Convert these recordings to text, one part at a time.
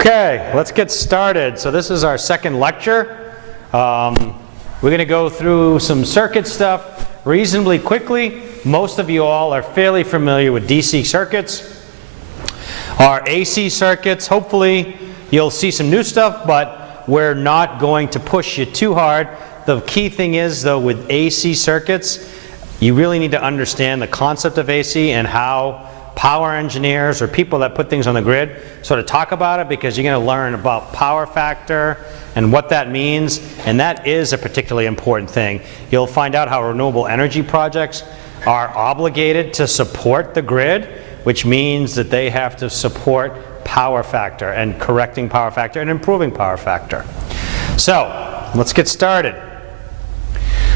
Okay, let's get started. So this is our second lecture. We're going to go through some circuit stuff reasonably quickly. Most of you all are fairly familiar with DC circuits. Our AC circuits, hopefully you'll see some new stuff, but we're not going to push you too hard. The key thing is, though, with AC circuits, you really need to understand the concept of AC and how power engineers or people that put things on the grid sort of talk about it, because you're going to learn about power factor and what that means, and that is a particularly important thing. You'll find out how renewable energy projects are obligated to support the grid, which means that they have to support power factor and correcting power factor and improving power factor. So let's get started.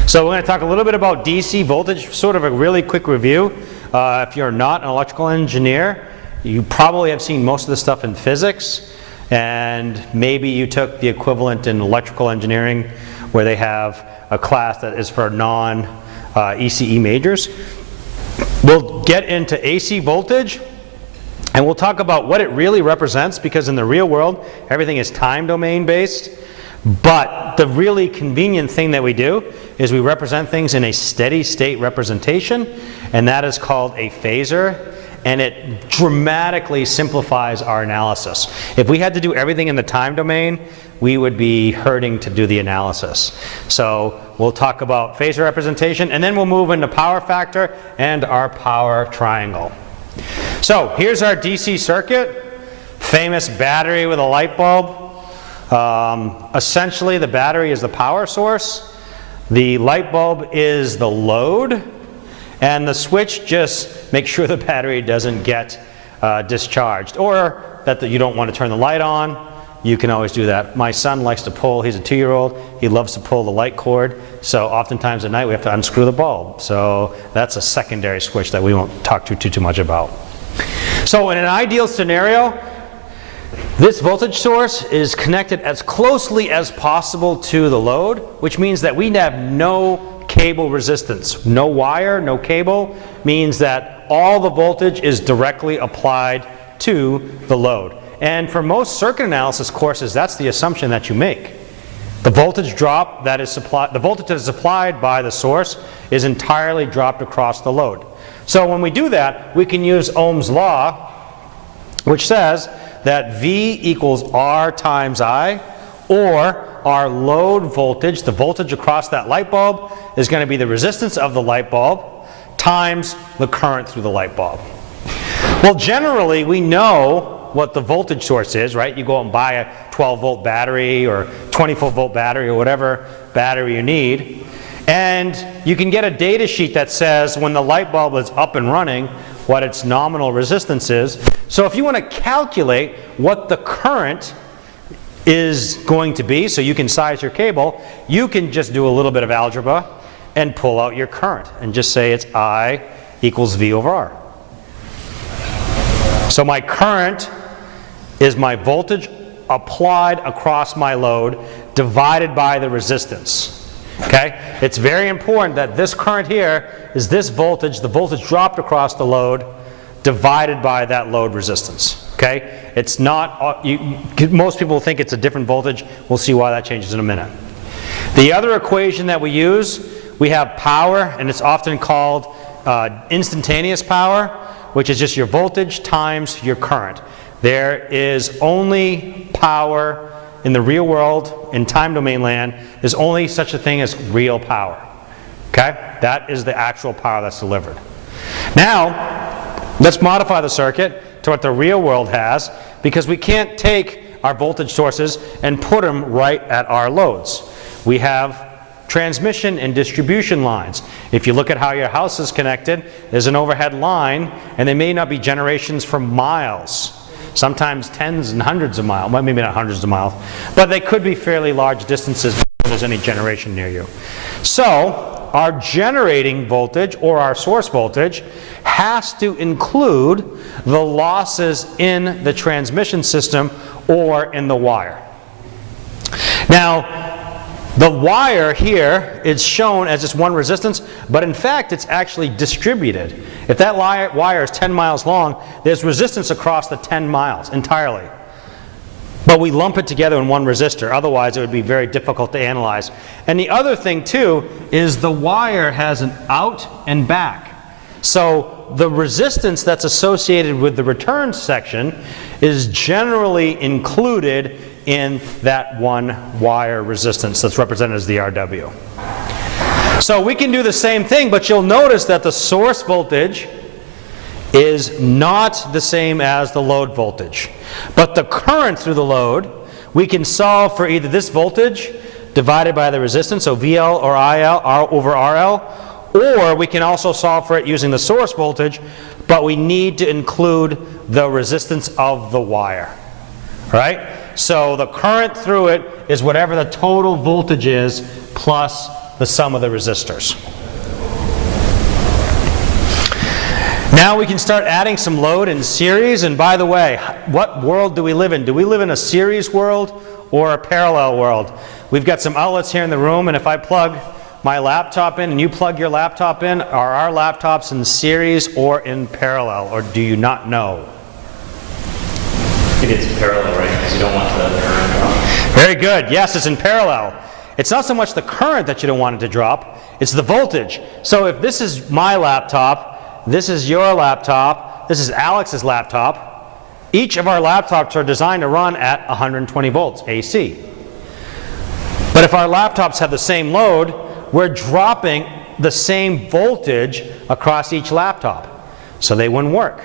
So we're going to talk a little bit about DC voltage, sort of a really quick review. If you're not an electrical engineer, you probably have seen most of this stuff in physics, and maybe you took the equivalent in electrical engineering where they have a class that is for non-ECE majors. We'll get into AC voltage, and we'll talk about what it really represents, because in the real world, everything is time domain based. But the really convenient thing that we do is we represent things in a steady state representation, and that is called a phasor, and it dramatically simplifies our analysis. If we had to do everything in the time domain, we would be hurting to do the analysis. So we'll talk about phasor representation, and then we'll move into power factor and our power triangle. So here's our DC circuit, famous battery with a light bulb. Essentially, the battery is the power source, the light bulb is the load, and the switch just makes sure the battery doesn't get discharged, or that you don't want to turn the light on. You can always do that. My son likes to pull, he's a 2-year-old, he loves to pull the light cord, so oftentimes at night we have to unscrew the bulb. So that's a secondary switch that we won't talk too much about. So in an ideal scenario, this voltage source is connected as closely as possible to the load, which means that we have no cable resistance. No wire, no cable, means that all the voltage is directly applied to the load. And for most circuit analysis courses, that's the assumption that you make. The voltage drop that is supplied, the voltage that is applied by the source is entirely dropped across the load. So when we do that, we can use Ohm's law, which says that V equals R times I, or our load voltage, the voltage across that light bulb, is going to be the resistance of the light bulb times the current through the light bulb. Well, generally we know what the voltage source is, right? You go out and buy a 12-volt battery or 24-volt battery or whatever battery you need, and you can get a data sheet that says when the light bulb is up and running what its nominal resistance is. So if you want to calculate what the current is going to be, so you can size your cable, you can just do a little bit of algebra and pull out your current and just say it's I equals V over R. So my current is my voltage applied across my load divided by the resistance. Okay? It's very important that this current here is this voltage, the voltage dropped across the load, divided by that load resistance. Okay? It's not, most people think it's a different voltage. We'll see why that changes in a minute. The other equation that we use, we have power, and it's often called instantaneous power, which is just your voltage times your current. There is only power in the real world, in time domain land, there's only such a thing as real power. Okay? That is the actual power that's delivered. Now, let's modify the circuit to what the real world has, because we can't take our voltage sources and put them right at our loads. We have transmission and distribution lines. If you look at how your house is connected, there's an overhead line, and they may not be generations for miles. Sometimes tens and hundreds of miles, well, maybe not hundreds of miles, but they could be fairly large distances before there's any generation near you. So our generating voltage, or our source voltage, has to include the losses in the transmission system or in the wire. Now, the wire here is shown as just one resistance, but in fact it's actually distributed. If that wire is 10 miles long, there's resistance across the 10 miles entirely. But we lump it together in one resistor. Otherwise, it would be very difficult to analyze. And the other thing, too, is the wire has an out and back. So the resistance that's associated with the return section is generally included in that one wire resistance that's represented as the RW. So we can do the same thing, but you'll notice that the source voltage is not the same as the load voltage. But the current through the load, we can solve for either this voltage divided by the resistance, so VL or IL over RL, or we can also solve for it using the source voltage, but we need to include the resistance of the wire. Right? So the current through it is whatever the total voltage is plus the sum of the resistors. Now we can start adding some load in series. And by the way, what world do we live in? Do we live in a series world or a parallel world? We've got some outlets here in the room, and if I plug my laptop in and you plug your laptop in, are our laptops in series or in parallel, or do you not know? I think it's parallel, right? Because you don't want the current drop. Very good. Yes, it's in parallel. It's not so much the current that you don't want it to drop, it's the voltage. So if this is my laptop, this is your laptop, this is Alex's laptop, each of our laptops are designed to run at 120 volts AC. But if our laptops have the same load, we're dropping the same voltage across each laptop, so they wouldn't work.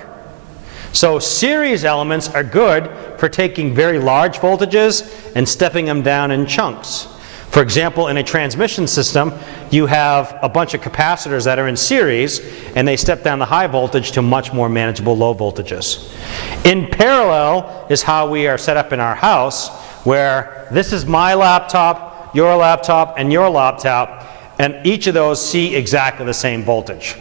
So series elements are good for taking very large voltages and stepping them down in chunks. For example, in a transmission system, you have a bunch of capacitors that are in series, and they step down the high voltage to much more manageable low voltages. In parallel is how we are set up in our house, where this is my laptop, your laptop, and your laptop, and each of those see exactly the same voltage.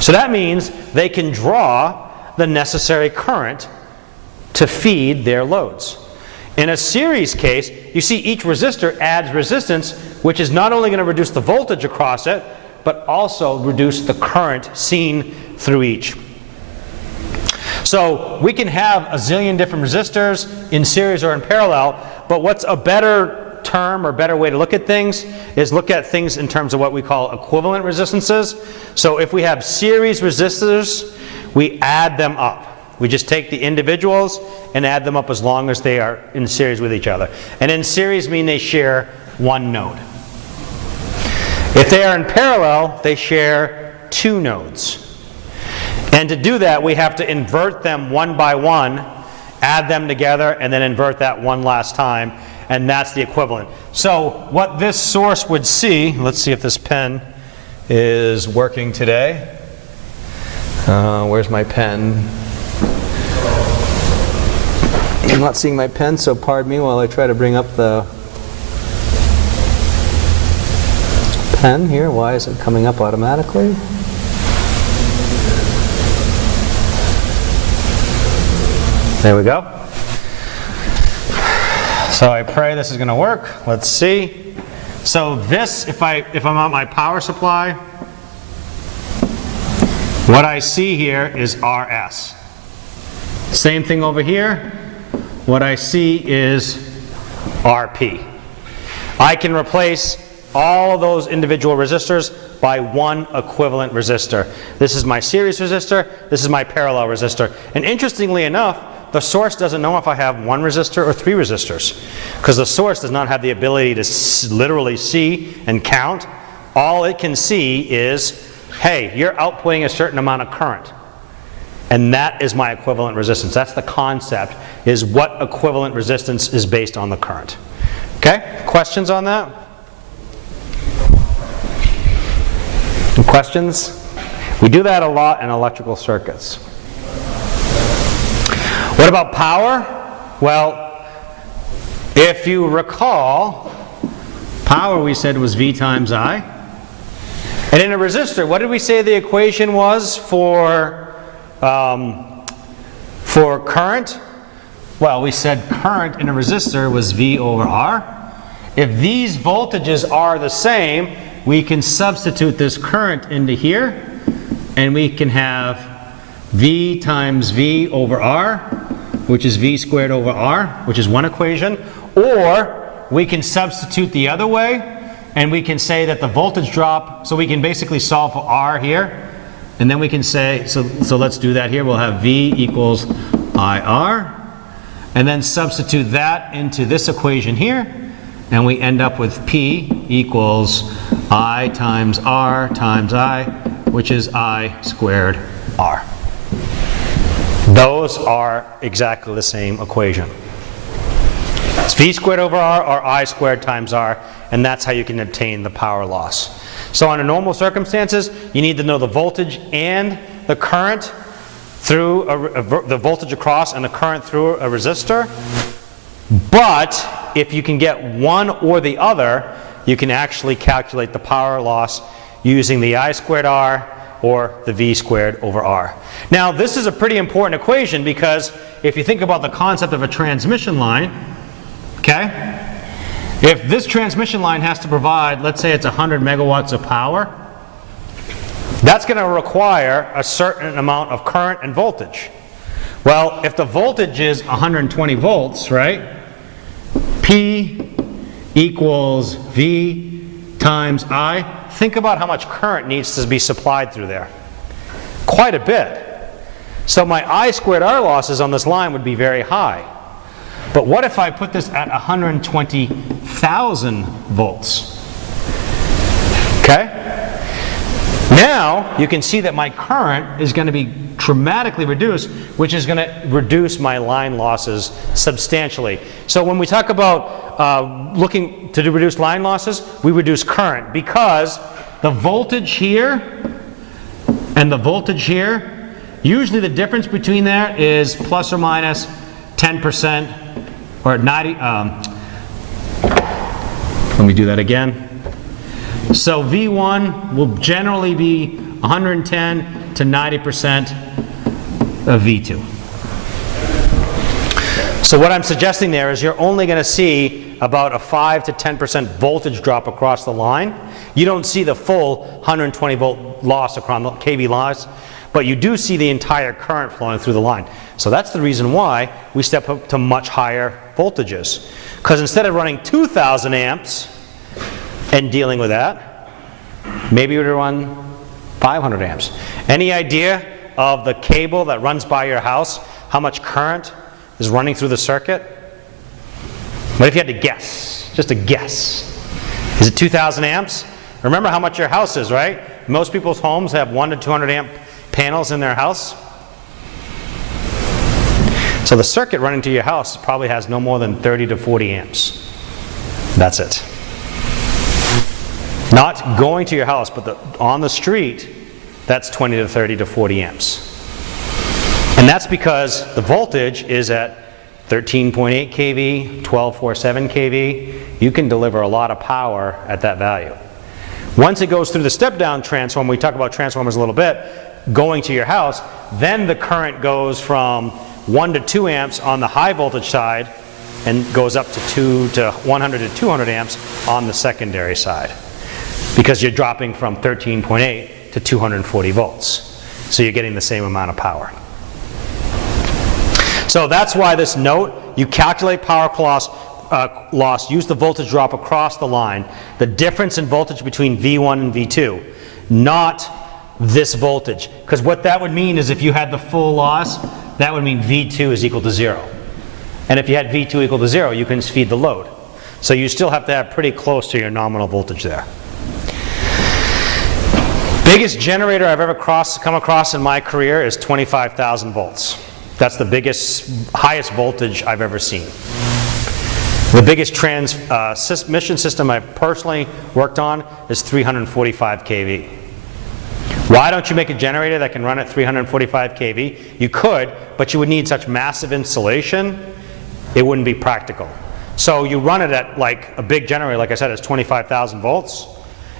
So that means they can draw the necessary current to feed their loads. In a series case, you see each resistor adds resistance, which is not only going to reduce the voltage across it, but also reduce the current seen through each. So we can have a zillion different resistors in series or in parallel, but what's a better term or better way to look at things is look at things in terms of what we call equivalent resistances. So if we have series resistors, we add them up. We just take the individuals and add them up as long as they are in series with each other. And in series mean they share one node. If they are in parallel, they share two nodes. And to do that, we have to invert them one by one, add them together, and then invert that one last time, and that's the equivalent. So what this source would see, let's see if this pen is working today. Where's my pen? I'm not seeing my pen, so pardon me while I try to bring up the pen here. Why is it coming up automatically? There we go. So I pray this is going to work. Let's see. So this, if I'm on my power supply, what I see here is RS. Same thing over here. What I see is RP. I can replace all of those individual resistors by one equivalent resistor. This is my series resistor, this is my parallel resistor. And interestingly enough, the source doesn't know if I have one resistor or three resistors, because the source does not have the ability to literally see and count. All it can see is, hey, you're outputting a certain amount of current. And that is my equivalent resistance. That's the concept, is what equivalent resistance is based on the current. Okay? Questions on that? Questions? We do that a lot in electrical circuits. What about power? Well, if you recall, power we said was V times I. And in a resistor, what did we say the equation was for current? Well, we said current in a resistor was V over R. If these voltages are the same, we can substitute this current into here, and we can have V times V over R which is V squared over R, which is one equation, or we can substitute the other way, and we can say that the voltage drop, so we can basically solve for R here, and then we can say, so let's do that here. We'll have V equals IR, and then substitute that into this equation here, and we end up with P equals I times R times I, which is I squared R. Those are exactly the same equation. It's V squared over R or I squared times R, and that's how you can obtain the power loss. So under normal circumstances, you need to know the voltage and the current through the voltage across and the current through a resistor. But if you can get one or the other, you can actually calculate the power loss using the I squared R or the V squared over R. Now this is a pretty important equation, because if you think about the concept of a transmission line, okay? If this transmission line has to provide, let's say it's 100 megawatts of power, that's going to require a certain amount of current and voltage. Well, if the voltage is 120 volts, right? P equals V times I. Think about how much current needs to be supplied through there. Quite a bit. So my I squared R losses on this line would be very high. But what if I put this at 120,000 volts? Okay? Now you can see that my current is going to be dramatically reduced, which is going to reduce my line losses substantially. So when we talk about looking to reduce line losses, we reduce current, because the voltage here and the voltage here, usually the difference between there is plus or minus 10% or 90. Let me do that again. So V1 will generally be 110 to 90% of V2. So what I'm suggesting there is you're only going to see about a 5 to 10% voltage drop across the line. You don't see the full 120 volt loss across the kV loss, but you do see the entire current flowing through the line. So that's the reason why we step up to much higher voltages. Because instead of running 2,000 amps and dealing with that, maybe we would run 500 amps. Any idea of the cable that runs by your house, how much current is running through the circuit? What if you had to guess? Just a guess. Is it 2,000 amps? Remember how much your house is, right? Most people's homes have 1 to 200 amp panels in their house. So the circuit running to your house probably has no more than 30 to 40 amps. That's it. Not going to your house, but on the street, that's 20 to 30 to 40 amps. And that's because the voltage is at 13.8 kV, 1247 kV. You can deliver a lot of power at that value. Once it goes through the step-down transformer, we talk about transformers a little bit, going to your house, then the current goes from 1 to 2 amps on the high voltage side and goes up to 100 to 200 amps on the secondary side, because you're dropping from 13.8 to 240 volts. So you're getting the same amount of power. So that's why this note, you calculate power loss, use the voltage drop across the line, the difference in voltage between V1 and V2, not this voltage. Because what that would mean is if you had the full loss, that would mean V2 is equal to 0. And if you had V2 equal to 0, you can feed the load. So you still have to have pretty close to your nominal voltage there. Biggest generator I've ever come across in my career is 25,000 volts. That's the biggest, highest voltage I've ever seen. The biggest transmission system I've personally worked on is 345 kV. Why don't you make a generator that can run at 345 kV? You could, but you would need such massive insulation, it wouldn't be practical. So you run it at like a big generator, like I said, it's 25,000 volts,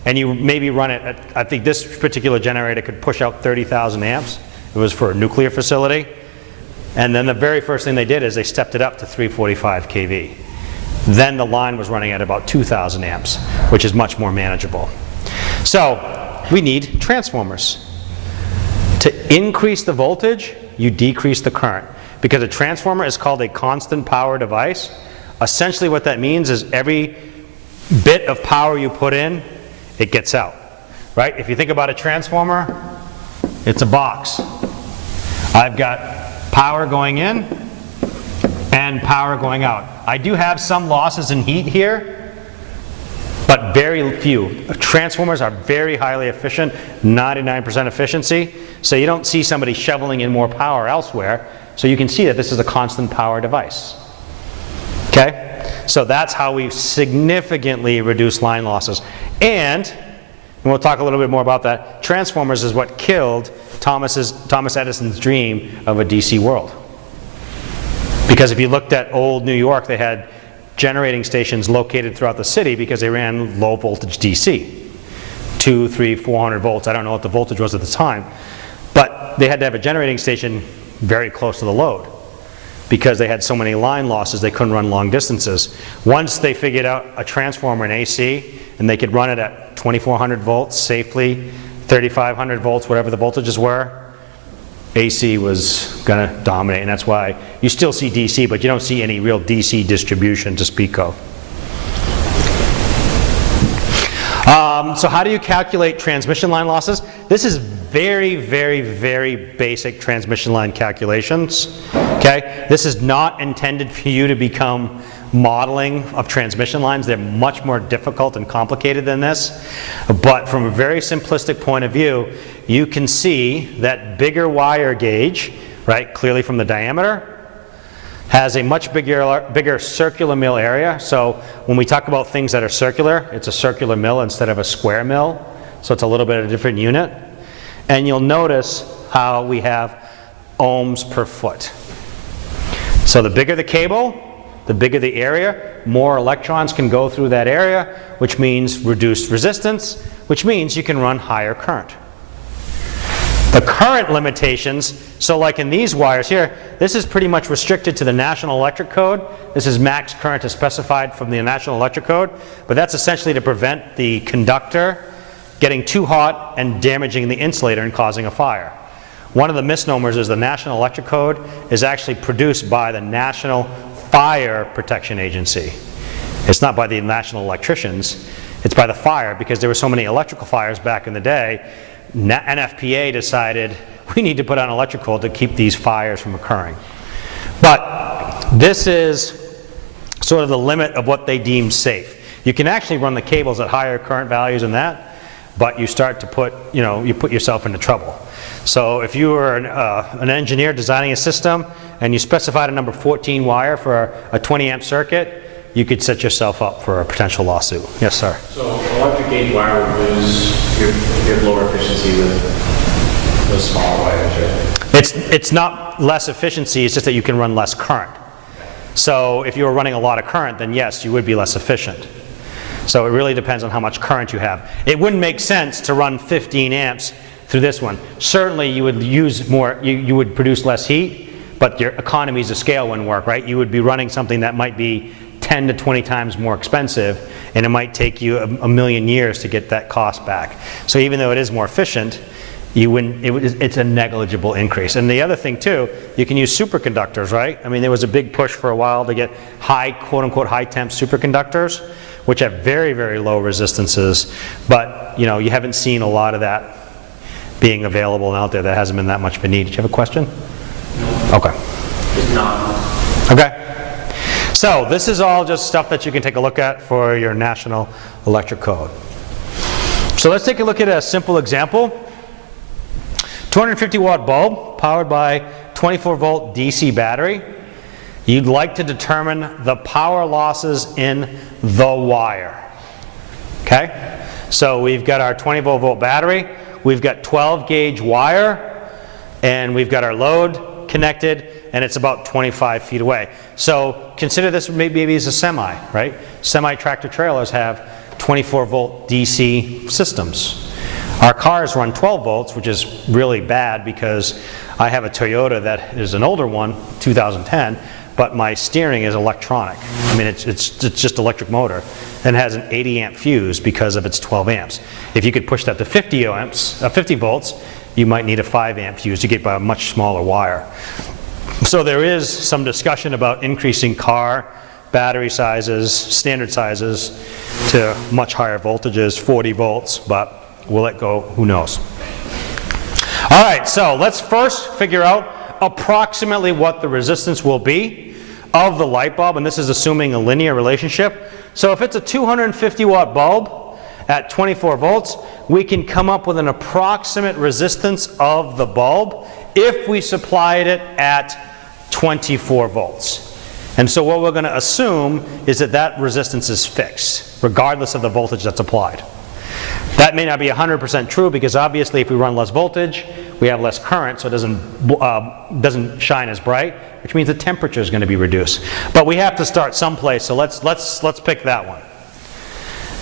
and you maybe run it at, I think this particular generator could push out 30,000 amps. It was for a nuclear facility. And then the very first thing they did is they stepped it up to 345 kV. Then the line was running at about 2,000 amps, which is much more manageable. So we need transformers. To increase the voltage, you decrease the current. because a transformer is called a constant power device. Essentially what that means is every bit of power you put in, it gets out, right? If you think about a transformer, it's a box. I've got power going in and power going out. I do have some losses in heat here, but very few. Transformers are very highly efficient, 99% efficiency, so you don't see somebody shoveling in more power elsewhere, so you can see that this is a constant power device. Okay? So that's how we significantly reduce line losses. And we'll talk a little bit more about that. Transformers is what killed Thomas Edison's dream of a DC world. Because if you looked at old New York, they had generating stations located throughout the city because they ran low voltage DC. 200, 300, 400 volts. I don't know what the voltage was at the time. But they had to have a generating station very close to the load because they had so many line losses they couldn't run long distances. Once they figured out a transformer in AC and they could run it at 2400 volts safely, 3500 volts, whatever the voltages were, AC was going to dominate, and that's why you still see DC, but you don't see any real DC distribution to speak of. So how do you calculate transmission line losses? This is very, very, very basic transmission line calculations. Okay? This is not intended for you to become modeling of transmission lines. They're much more difficult and complicated than this. But from a very simplistic point of view, you can see that bigger wire gauge, right, clearly from the diameter, has a much bigger circular mill area. So when we talk about things that are circular, it's a circular mill instead of a square mill. So it's a little bit of a different unit. And you'll notice how we have ohms per foot. So the bigger the cable, the bigger the area, more electrons can go through that area, which means reduced resistance, which means you can run higher current. The current limitations, so like in these wires here, this is pretty much restricted to the National Electric Code. This is max current as specified from the National Electric Code, but that's essentially to prevent the conductor getting too hot and damaging the insulator and causing a fire. One of the misnomers is the National Electric Code is actually produced by the National Fire Protection Agency. It's not by the national electricians, it's by the fire, because there were so many electrical fires back in the day. NFPA decided we need to put on electrical to keep these fires from occurring. But this is sort of the limit of what they deem safe. You can actually run the cables at higher current values than that, but you start to put, you put yourself into trouble. So if you were an engineer designing a system and you specified a number 14 wire for a 20 amp circuit, you could set yourself up for a potential lawsuit. Yes, sir. So electric gauge wire would lose your lower efficiency with those smaller wires, right? It's not less efficiency, it's just that you can run less current. So if you were running a lot of current, then yes, you would be less efficient. So it really depends on how much current you have. It wouldn't make sense to run 15 amps through this one. Certainly you would use more, you would produce less heat, but your economies of scale wouldn't work, right? You would be running something that might be 10 to 20 times more expensive, and it might take you a million years to get that cost back. So even though it is more efficient, it's a negligible increase. And the other thing too, you can use superconductors, right? I mean, there was a big push for a while to get high, quote unquote, high temp superconductors, which have very, very low resistances, but you haven't seen a lot of that being available and out there. That hasn't been that much of a need. Did you have a question? No. Okay. It's not. Okay. So this is all just stuff that you can take a look at for your National Electric Code. So let's take a look at a simple example. 250 watt bulb powered by 24 volt DC battery. You'd like to determine the power losses in the wire. Okay? So we've got our 24 volt battery, we've got 12 gauge wire, and we've got our load connected, and it's about 25 feet away. So consider this maybe as a semi, right? Semi tractor trailers have 24 volt DC systems. Our cars run 12 volts, which is really bad because I have a Toyota that is an older one, 2010, but my steering is electronic. I mean, it's just electric motor, and has an 80 amp fuse because of its 12 amps. If you could push that to 50 volts, you might need a 5 amp fuse to get by a much smaller wire. So there is some discussion about increasing car battery sizes, standard sizes, to much higher voltages, 40 volts, but will it go? Who knows? All right, so let's first figure out approximately what the resistance will be of the light bulb, and this is assuming a linear relationship. So if it's a 250 watt bulb at 24 volts, we can come up with an approximate resistance of the bulb if we supplied it at 24 volts. And so what we're going to assume is that that resistance is fixed, regardless of the voltage that's applied. That may not be 100% true, because obviously if we run less voltage, we have less current, so it doesn't shine as bright, which means the temperature is going to be reduced. But we have to start someplace, so let's pick that one.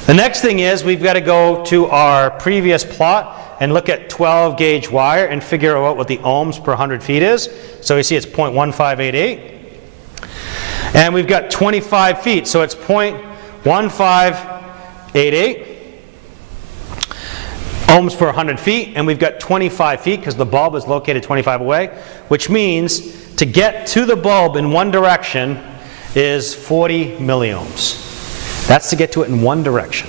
The next thing is we've got to go to our previous plot and look at 12 gauge wire and figure out what the ohms per 100 feet is. So you see it's 0.1588. And we've got 25 feet, so it's 0.1588 ohms per 100 feet, and we've got 25 feet because the bulb is located 25 away, which means to get to the bulb in one direction is 40 milliohms. That's to get to it in one direction.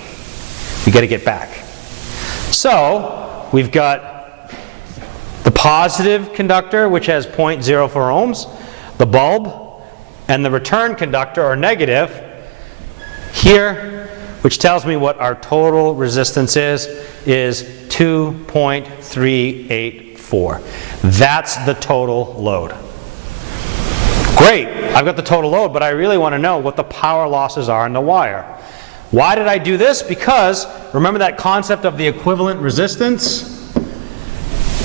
We've got to get back. So we've got the positive conductor, which has 0.04 ohms, the bulb, and the return conductor, or negative, here, which tells me what our total resistance is 2.384. That's the total load. Great, I've got the total load, but I really want to know what the power losses are in the wire. Why did I do this? Because, remember that concept of the equivalent resistance?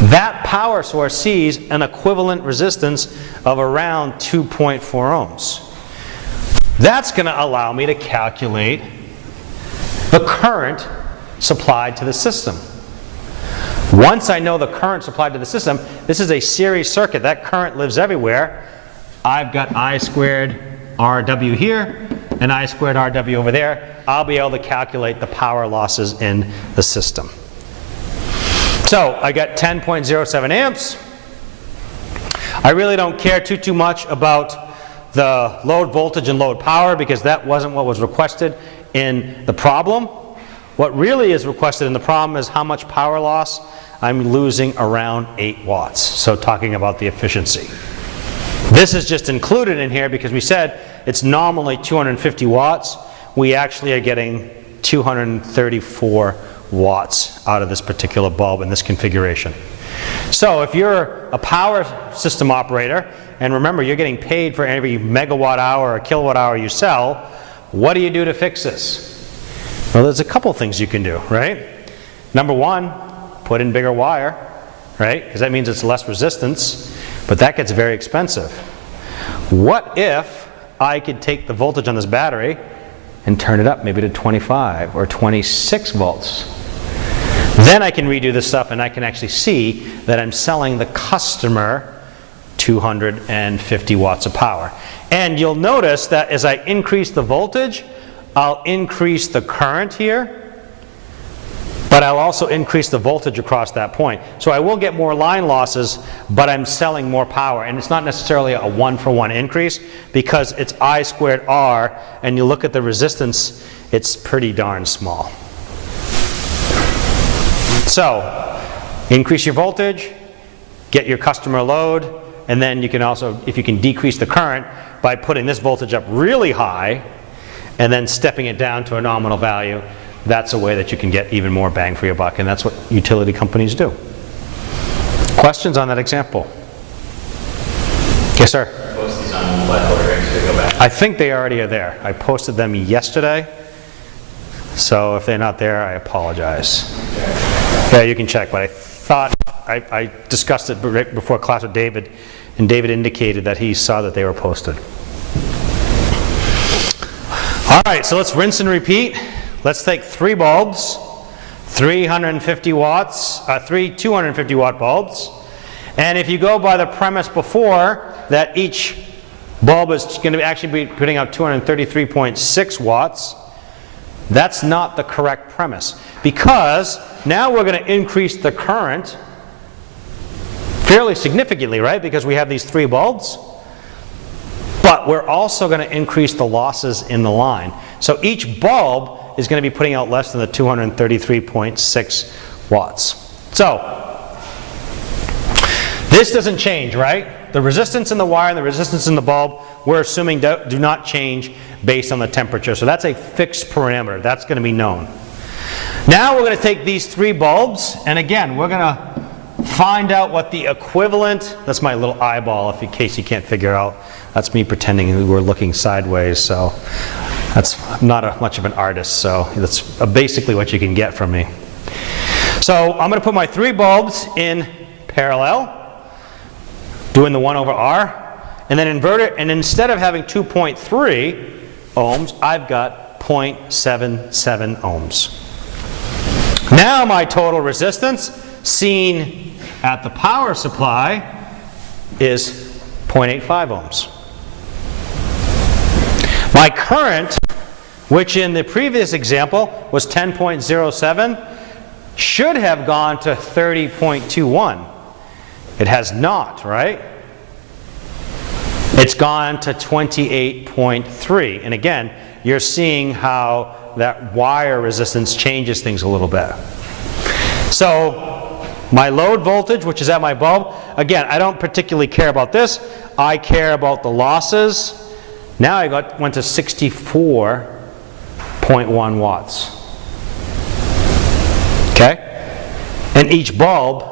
That power source sees an equivalent resistance of around 2.4 ohms. That's going to allow me to calculate the current supplied to the system. Once I know the current supplied to the system, this is a series circuit. That current lives everywhere. I've got I squared RW here and I squared RW over there. I'll be able to calculate the power losses in the system. So I got 10.07 amps. I really don't care too much about the load voltage and load power, because that wasn't what was requested in the problem. What really is requested in the problem is how much power loss. I'm losing around 8 watts. So talking about the efficiency. This is just included in here because we said it's nominally 250 watts. We actually are getting 234 watts out of this particular bulb in this configuration. So if you're a power system operator, and remember you're getting paid for every megawatt hour or kilowatt hour you sell, what do you do to fix this? Well, there's a couple things you can do, right? Number one, put in bigger wire, right? Because that means it's less resistance, but that gets very expensive. What if I could take the voltage on this battery and turn it up maybe to 25 or 26 volts? Then I can redo this stuff and I can actually see that I'm selling the customer 250 watts of power. And you'll notice that as I increase the voltage, I'll increase the current here, but I'll also increase the voltage across that point. So I will get more line losses, but I'm selling more power. And it's not necessarily a 1-for-1 increase, because it's I squared R, and you look at the resistance, it's pretty darn small. So increase your voltage, get your customer load, and then you can also, if you can decrease the current by putting this voltage up really high and then stepping it down to a nominal value, that's a way that you can get even more bang for your buck, and that's what utility companies do. Questions on that example? Yes, sir? Post these on Blackboard, right? So we go back. I think they already are there. I posted them yesterday, so if they're not there, I apologize. Yeah, you can check, but I thought I discussed it right before class with David, and David indicated that he saw that they were posted. All right, so let's rinse and repeat. Let's take 3 bulbs, 350 watts, 3 250 watt bulbs. And if you go by the premise before that each bulb is going to actually be putting out 233.6 watts, that's not the correct premise. Because now we're going to increase the current fairly significantly, right? Because we have these 3 bulbs. But we're also going to increase the losses in the line. So each bulb is going to be putting out less than the 233.6 watts. So this doesn't change, right? The resistance in the wire and the resistance in the bulb, we're assuming do not change based on the temperature. So that's a fixed parameter. That's going to be known. Now we're going to take these 3 bulbs, and again, we're going to find out what the equivalent, that's my little eyeball if in case you can't figure out. That's me pretending we're looking sideways, so that's not much of an artist, so that's basically what you can get from me. So I'm going to put my 3 bulbs in parallel, doing the 1 over R, and then invert it, and instead of having 2.3 ohms, I've got 0.77 ohms. Now my total resistance seen at the power supply is 0.85 ohms. My current, which in the previous example was 10.07, should have gone to 30.21. It has not, right? It's gone to 28.3. And again, you're seeing how that wire resistance changes things a little bit. So my load voltage, which is at my bulb, again, I don't particularly care about this. I care about the losses. Now I went to 64.1 watts. Okay? And each bulb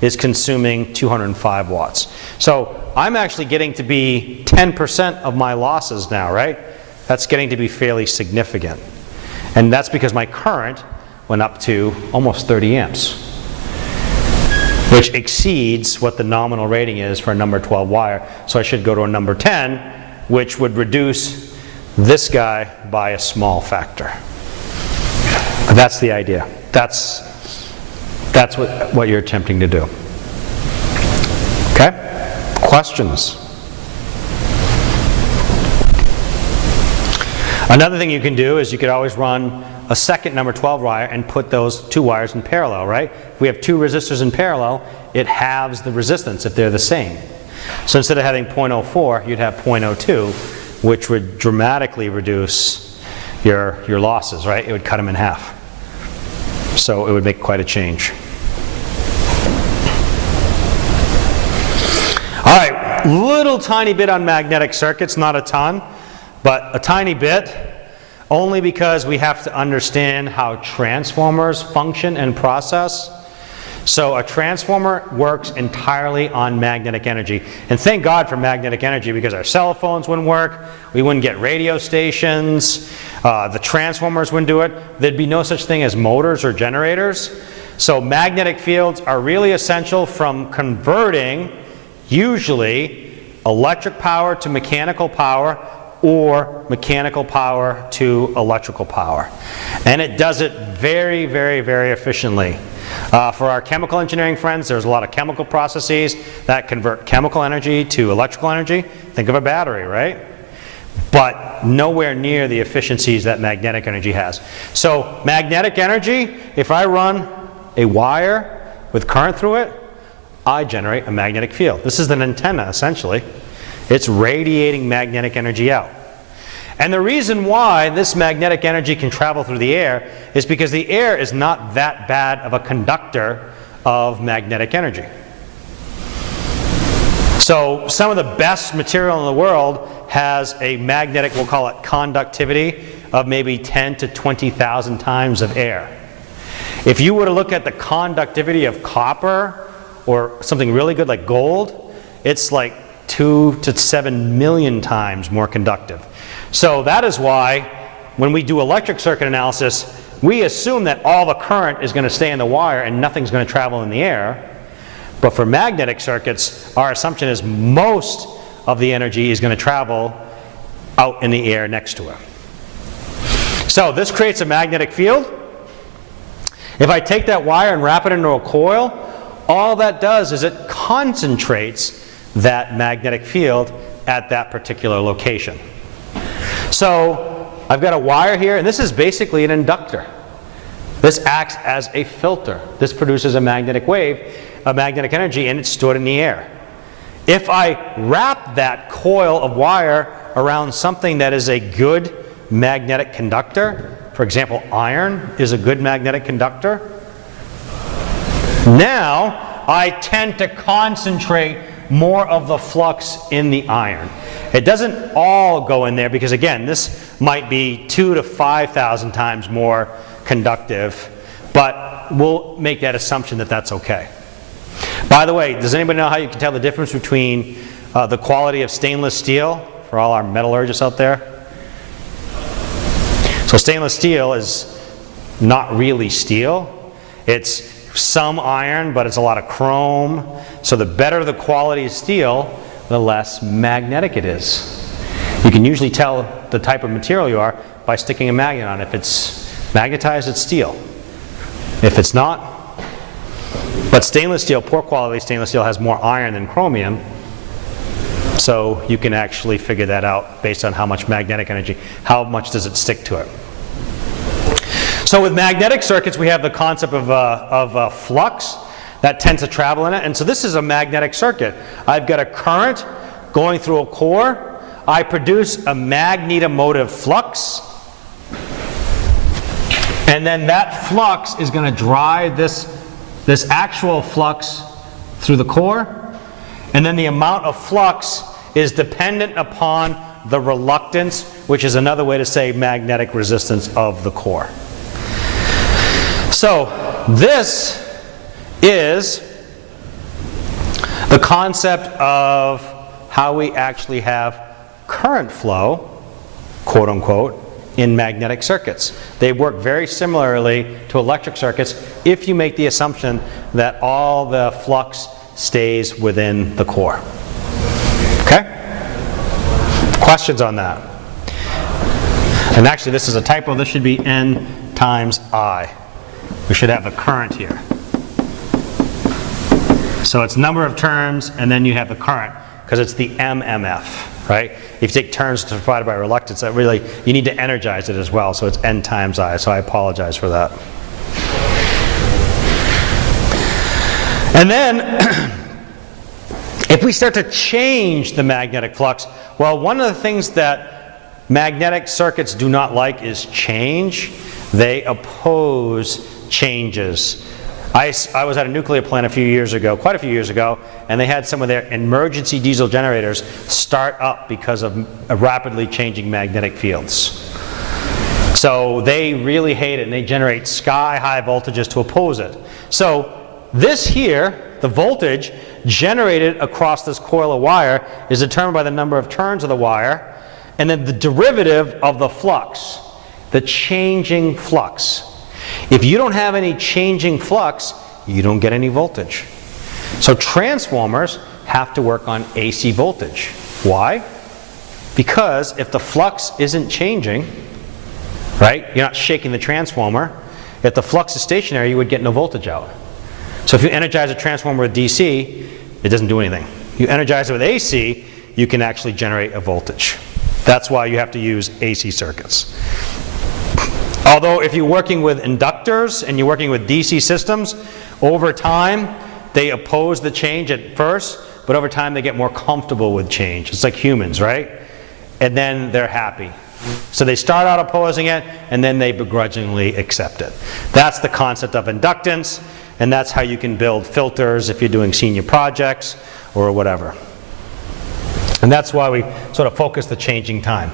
is consuming 205 watts. So I'm actually getting to be 10% of my losses now, right? That's getting to be fairly significant. And that's because my current went up to almost 30 amps, which exceeds what the nominal rating is for a number 12 wire. So I should go to a number 10, which would reduce this guy by a small factor. That's the idea. That's what you're attempting to do. Okay? Questions? Another thing you can do is you could always run a second number 12 wire and put those 2 wires in parallel, right? If we have 2 resistors in parallel, it halves the resistance if they're the same. So instead of having 0.04, you'd have 0.02, which would dramatically reduce your losses, right? It would cut them in half. So it would make quite a change. All right, little tiny bit on magnetic circuits, not a ton, but a tiny bit, only because we have to understand how transformers function and process. So a transformer works entirely on magnetic energy. And thank God for magnetic energy, because our cell phones wouldn't work, we wouldn't get radio stations, the transformers wouldn't do it, there'd be no such thing as motors or generators. So magnetic fields are really essential from converting, usually, electric power to mechanical power, or mechanical power to electrical power. And it does it very, very, very efficiently. For our chemical engineering friends, there's a lot of chemical processes that convert chemical energy to electrical energy. Think of a battery, right? But nowhere near the efficiencies that magnetic energy has. So magnetic energy, if I run a wire with current through it, I generate a magnetic field. This is an antenna, essentially. It's radiating magnetic energy out. And the reason why this magnetic energy can travel through the air is because the air is not that bad of a conductor of magnetic energy. So some of the best material in the world has a magnetic, we'll call it conductivity, of maybe 10 to 20,000 times of air. If you were to look at the conductivity of copper or something really good like gold, it's like 2 to 7 million times more conductive. So that is why when we do electric circuit analysis, we assume that all the current is going to stay in the wire and nothing's going to travel in the air. But for magnetic circuits, our assumption is most of the energy is going to travel out in the air next to it. So this creates a magnetic field. If I take that wire and wrap it into a coil, all that does is it concentrates that magnetic field at that particular location. So I've got a wire here, and this is basically an inductor. This acts as a filter. This produces a magnetic wave, a magnetic energy, and it's stored in the air. If I wrap that coil of wire around something that is a good magnetic conductor, for example, iron is a good magnetic conductor, now I tend to concentrate more of the flux in the iron. It doesn't all go in there because, again, this might be 2,000 to 5,000 times more conductive, but we'll make that assumption that that's okay. By the way, does anybody know how you can tell the difference between the quality of stainless steel, for all our metallurgists out there? So stainless steel is not really steel. It's some iron, but it's a lot of chrome. So the better the quality of steel, the less magnetic it is. You can usually tell the type of material you are by sticking a magnet on. If it's magnetized, it's steel. If it's not, but stainless steel, poor quality stainless steel has more iron than chromium, so you can actually figure that out based on how much magnetic energy, how much does it stick to it. So with magnetic circuits, we have the concept of flux that tends to travel in it. And so this is a magnetic circuit. I've got a current going through a core. I produce a magnetomotive flux. And then that flux is going to drive this actual flux through the core. And then the amount of flux is dependent upon the reluctance, which is another way to say magnetic resistance of the core. So this is the concept of how we actually have current flow, quote unquote, in magnetic circuits. They work very similarly to electric circuits if you make the assumption that all the flux stays within the core. Okay? Questions on that? And actually this is a typo. This should be N times I. We should have a current here. So it's number of turns and then you have the current because it's the MMF, right? If you take turns divided by reluctance, that really, you need to energize it as well. So it's N times I. So I apologize for that. And then if we start to change the magnetic flux, well, one of the things that magnetic circuits do not like is change. They oppose changes. I was at a nuclear plant quite a few years ago, and they had some of their emergency diesel generators start up because of rapidly changing magnetic fields. So they really hate it, and they generate sky-high voltages to oppose it. So this here, the voltage generated across this coil of wire, is determined by the number of turns of the wire, and then the derivative of the flux, the changing flux. If you don't have any changing flux, you don't get any voltage. So transformers have to work on AC voltage. Why? Because if the flux isn't changing, right, you're not shaking the transformer. If the flux is stationary, you would get no voltage out. So if you energize a transformer with DC, it doesn't do anything. You energize it with AC, you can actually generate a voltage. That's why you have to use AC circuits. Although if you're working with inductors and you're working with DC systems, over time they oppose the change at first, but over time they get more comfortable with change. It's like humans, right? And then they're happy. So they start out opposing it, and then they begrudgingly accept it. That's the concept of inductance, and that's how you can build filters if you're doing senior projects or whatever. And that's why we sort of focus the changing time.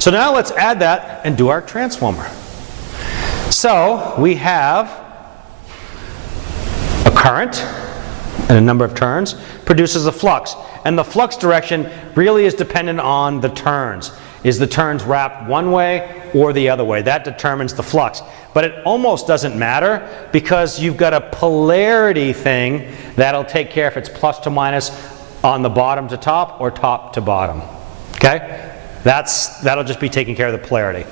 So now let's add that and do our transformer. So we have a current and a number of turns produces a flux. And the flux direction really is dependent on the turns. Is the turns wrapped one way or the other way? That determines the flux. But it almost doesn't matter because you've got a polarity thing that'll take care if it's plus to minus on the bottom to top or top to bottom. Okay? That'll just be taking care of the polarity.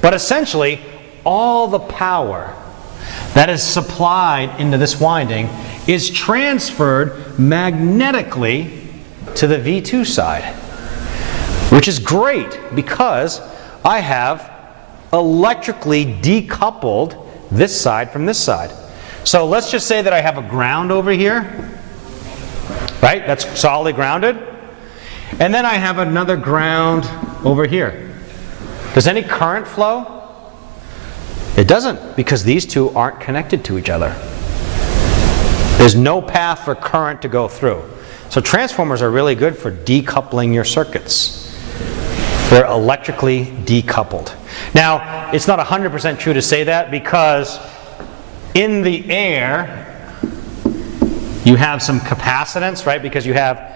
But essentially, all the power that is supplied into this winding is transferred magnetically to the V2 side, which is great because I have electrically decoupled this side from this side. So let's just say that I have a ground over here, right? That's solidly grounded. And then I have another ground over here. Does any current flow? It doesn't, because these two aren't connected to each other. There's no path for current to go through. So transformers are really good for decoupling your circuits. They're electrically decoupled. Now, it's not 100% true to say that, because in the air, you have some capacitance, right? Because you have,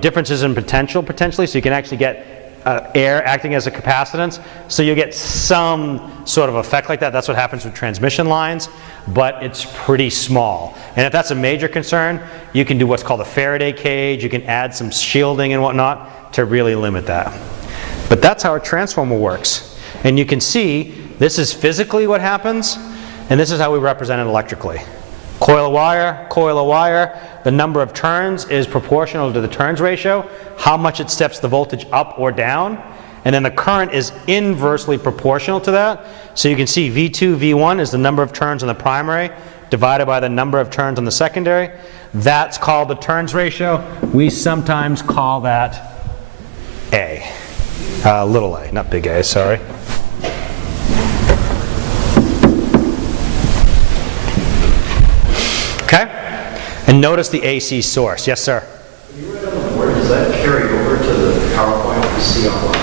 differences in potential potentially, so you can actually get air acting as a capacitance. So you get some sort of effect like that. That's what happens with transmission lines, but it's pretty small. And if that's a major concern, you can do what's called a Faraday cage. You can add some shielding and whatnot to really limit that. But that's how a transformer works. And you can see this is physically what happens, and this is how we represent it electrically. Coil of wire, coil of wire. The number of turns is proportional to the turns ratio, how much it steps the voltage up or down. And then the current is inversely proportional to that. So you can see V2, V1 is the number of turns on the primary divided by the number of turns on the secondary. That's called the turns ratio. We sometimes call that A. Little a, not big A, sorry. Okay? And notice the AC source. Yes, sir? When you write on the board, does that carry over to the PowerPoint we see online?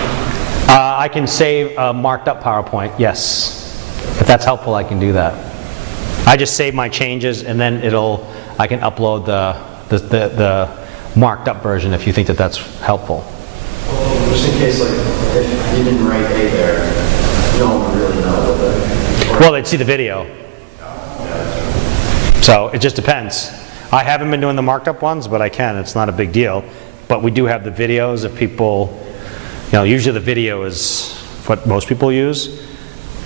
I can save a marked up PowerPoint, yes. If that's helpful, I can do that. I just save my changes, and then I can upload the marked up version if you think that that's helpful. Well, just in case, like, if you didn't write A there, no one would really know that. Well, they'd see the video. So it just depends. I haven't been doing the marked up ones, but I can. It's not a big deal. But we do have the videos if people, usually the video is what most people use.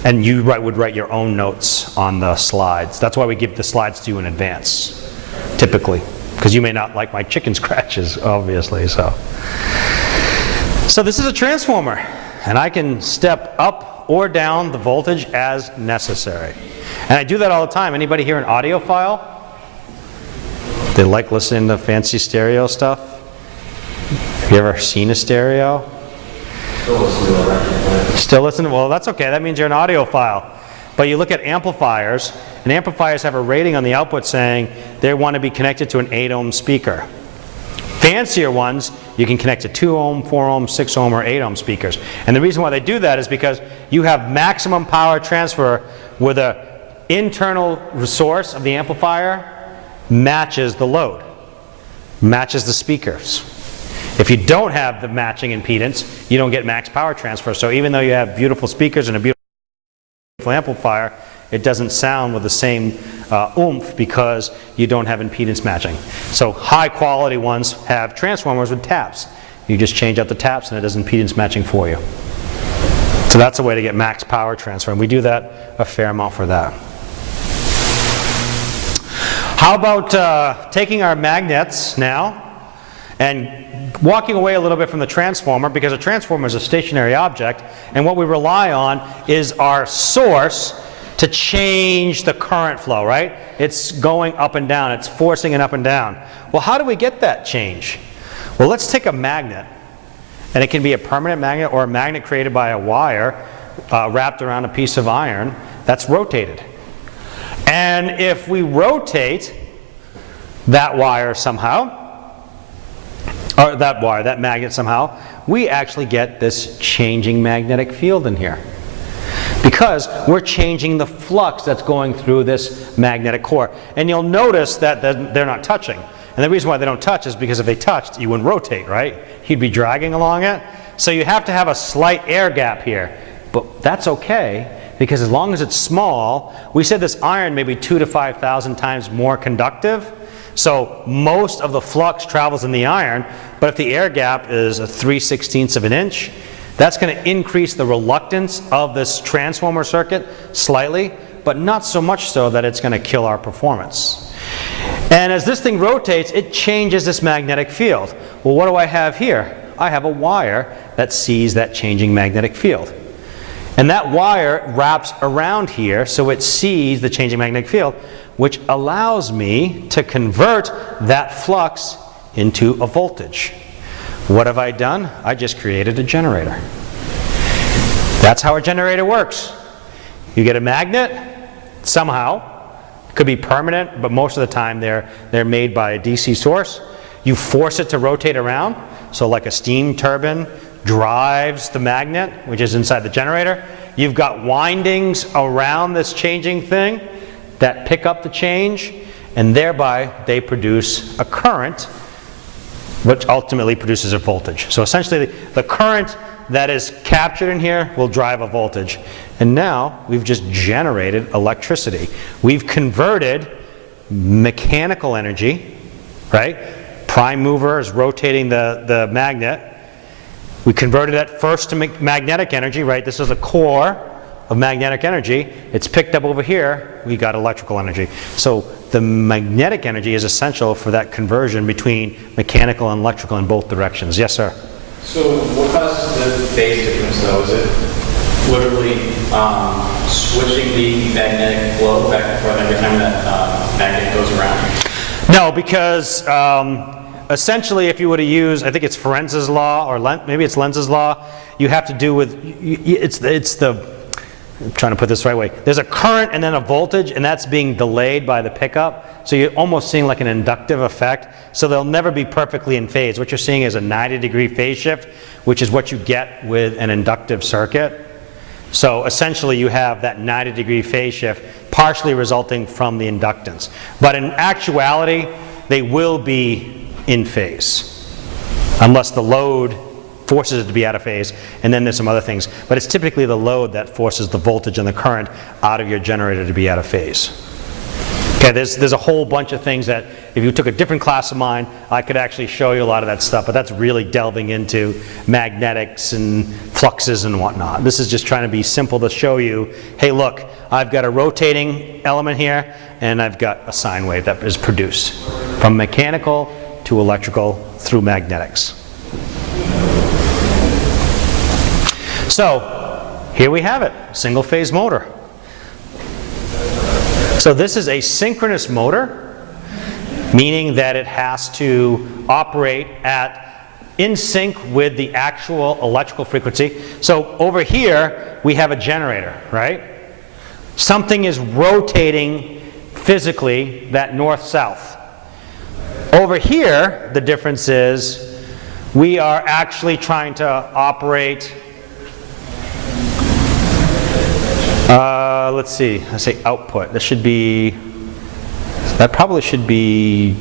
And you would write your own notes on the slides. That's why we give the slides to you in advance, typically. Because you may not like my chicken scratches, obviously. So this is a transformer. And I can step up or down the voltage as necessary. And I do that all the time. Anybody here an audiophile? They like listening to fancy stereo stuff? Have you ever seen a stereo? Still listen to a record. Still listen? Well, that's okay. That means you're an audiophile. But you look at amplifiers, and amplifiers have a rating on the output saying they want to be connected to an 8-ohm speaker. Fancier ones, you can connect to 2-ohm, 4-ohm, 6-ohm, or 8-ohm speakers. And the reason why they do that is because you have maximum power transfer where the internal source of the amplifier matches the load, matches the speakers. If you don't have the matching impedance, you don't get max power transfer. So even though you have beautiful speakers and a beautiful amplifier, it doesn't sound with the same oomph because you don't have impedance matching. So high quality ones have transformers with taps. You just change out the taps and it does impedance matching for you. So that's a way to get max power transfer, and we do that a fair amount for that. How about taking our magnets now and walking away a little bit from the transformer, because a transformer is a stationary object, and what we rely on is our source to change the current flow, right? It's going up and down, it's forcing it up and down. Well, how do we get that change? Well, let's take a magnet, and it can be a permanent magnet or a magnet created by a wire wrapped around a piece of iron that's rotated. And if we rotate that wire somehow, or that magnet somehow, we actually get this changing magnetic field in here. Because we're changing the flux that's going through this magnetic core. And you'll notice that they're not touching. And the reason why they don't touch is because if they touched, you wouldn't rotate, right? You'd be dragging along it. So you have to have a slight air gap here. But that's okay, because as long as it's small, we said this iron may be 2,000 to 5,000 times more conductive. So most of the flux travels in the iron, but if the air gap is a 3/16 of an inch, that's going to increase the reluctance of this transformer circuit slightly, but not so much so that it's going to kill our performance. And as this thing rotates, it changes this magnetic field. Well, what do I have here? I have a wire that sees that changing magnetic field. And that wire wraps around here so it sees the changing magnetic field, which allows me to convert that flux into a voltage. What have I done? I just created a generator. That's how a generator works. You get a magnet, somehow. It could be permanent, but most of the time they're made by a DC source. You force it to rotate around, so like a steam turbine drives the magnet, which is inside the generator. You've got windings around this changing thing that pick up the change, and thereby they produce a current, which ultimately produces a voltage. So essentially, the current that is captured in here will drive a voltage. And now we've just generated electricity. We've converted mechanical energy, right? Prime mover is rotating the magnet. We converted that first to magnetic energy, right? This is a core of magnetic energy. It's picked up over here. We got electrical energy. So the magnetic energy is essential for that conversion between mechanical and electrical in both directions. Yes, sir? So what causes the phase difference though? Is it literally switching the magnetic flow back and forth every time that magnet goes around? No, because essentially if you were to use, I think it's Ferentz's law, or maybe it's Lenz's law, you have to do with, I'm trying to put this the right way. There's a current and then a voltage, and that's being delayed by the pickup. So you're almost seeing like an inductive effect. So they'll never be perfectly in phase. What you're seeing is a 90-degree phase shift, which is what you get with an inductive circuit. So essentially you have that 90-degree phase shift partially resulting from the inductance. But in actuality, they will be in phase unless the load forces it to be out of phase, and then there's some other things. But it's typically the load that forces the voltage and the current out of your generator to be out of phase. Okay, there's a whole bunch of things that if you took a different class of mine, I could actually show you a lot of that stuff, but that's really delving into magnetics and fluxes and whatnot. This is just trying to be simple to show you, hey look, I've got a rotating element here, and I've got a sine wave that is produced from mechanical to electrical through magnetics. So here we have it, single phase motor. So this is a synchronous motor, meaning that it has to operate in sync with the actual electrical frequency. So over here we have a generator, right? Something is rotating physically that north-south. Over here the difference is we are actually trying to operate let's see, I say output. That probably should be,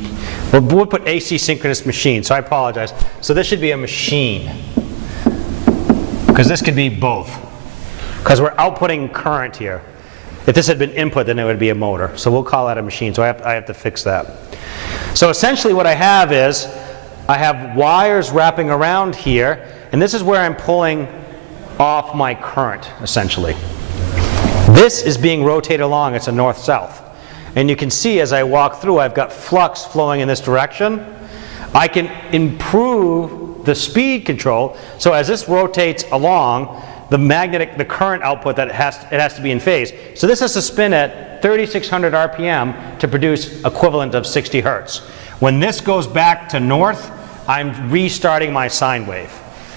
we'll put AC synchronous machine, so I apologize. So this should be a machine, because this could be both, because we're outputting current here. If this had been input, then it would be a motor. So we'll call that a machine, so I have to fix that. So essentially what I have is, I have wires wrapping around here, and this is where I'm pulling off my current, essentially. This is being rotated along, it's a north-south. And you can see as I walk through, I've got flux flowing in this direction. I can improve the speed control, so as this rotates along, the current output that it has to be in phase. So this has to spin at 3,600 RPM to produce equivalent of 60 Hertz. When this goes back to north, I'm restarting my sine wave.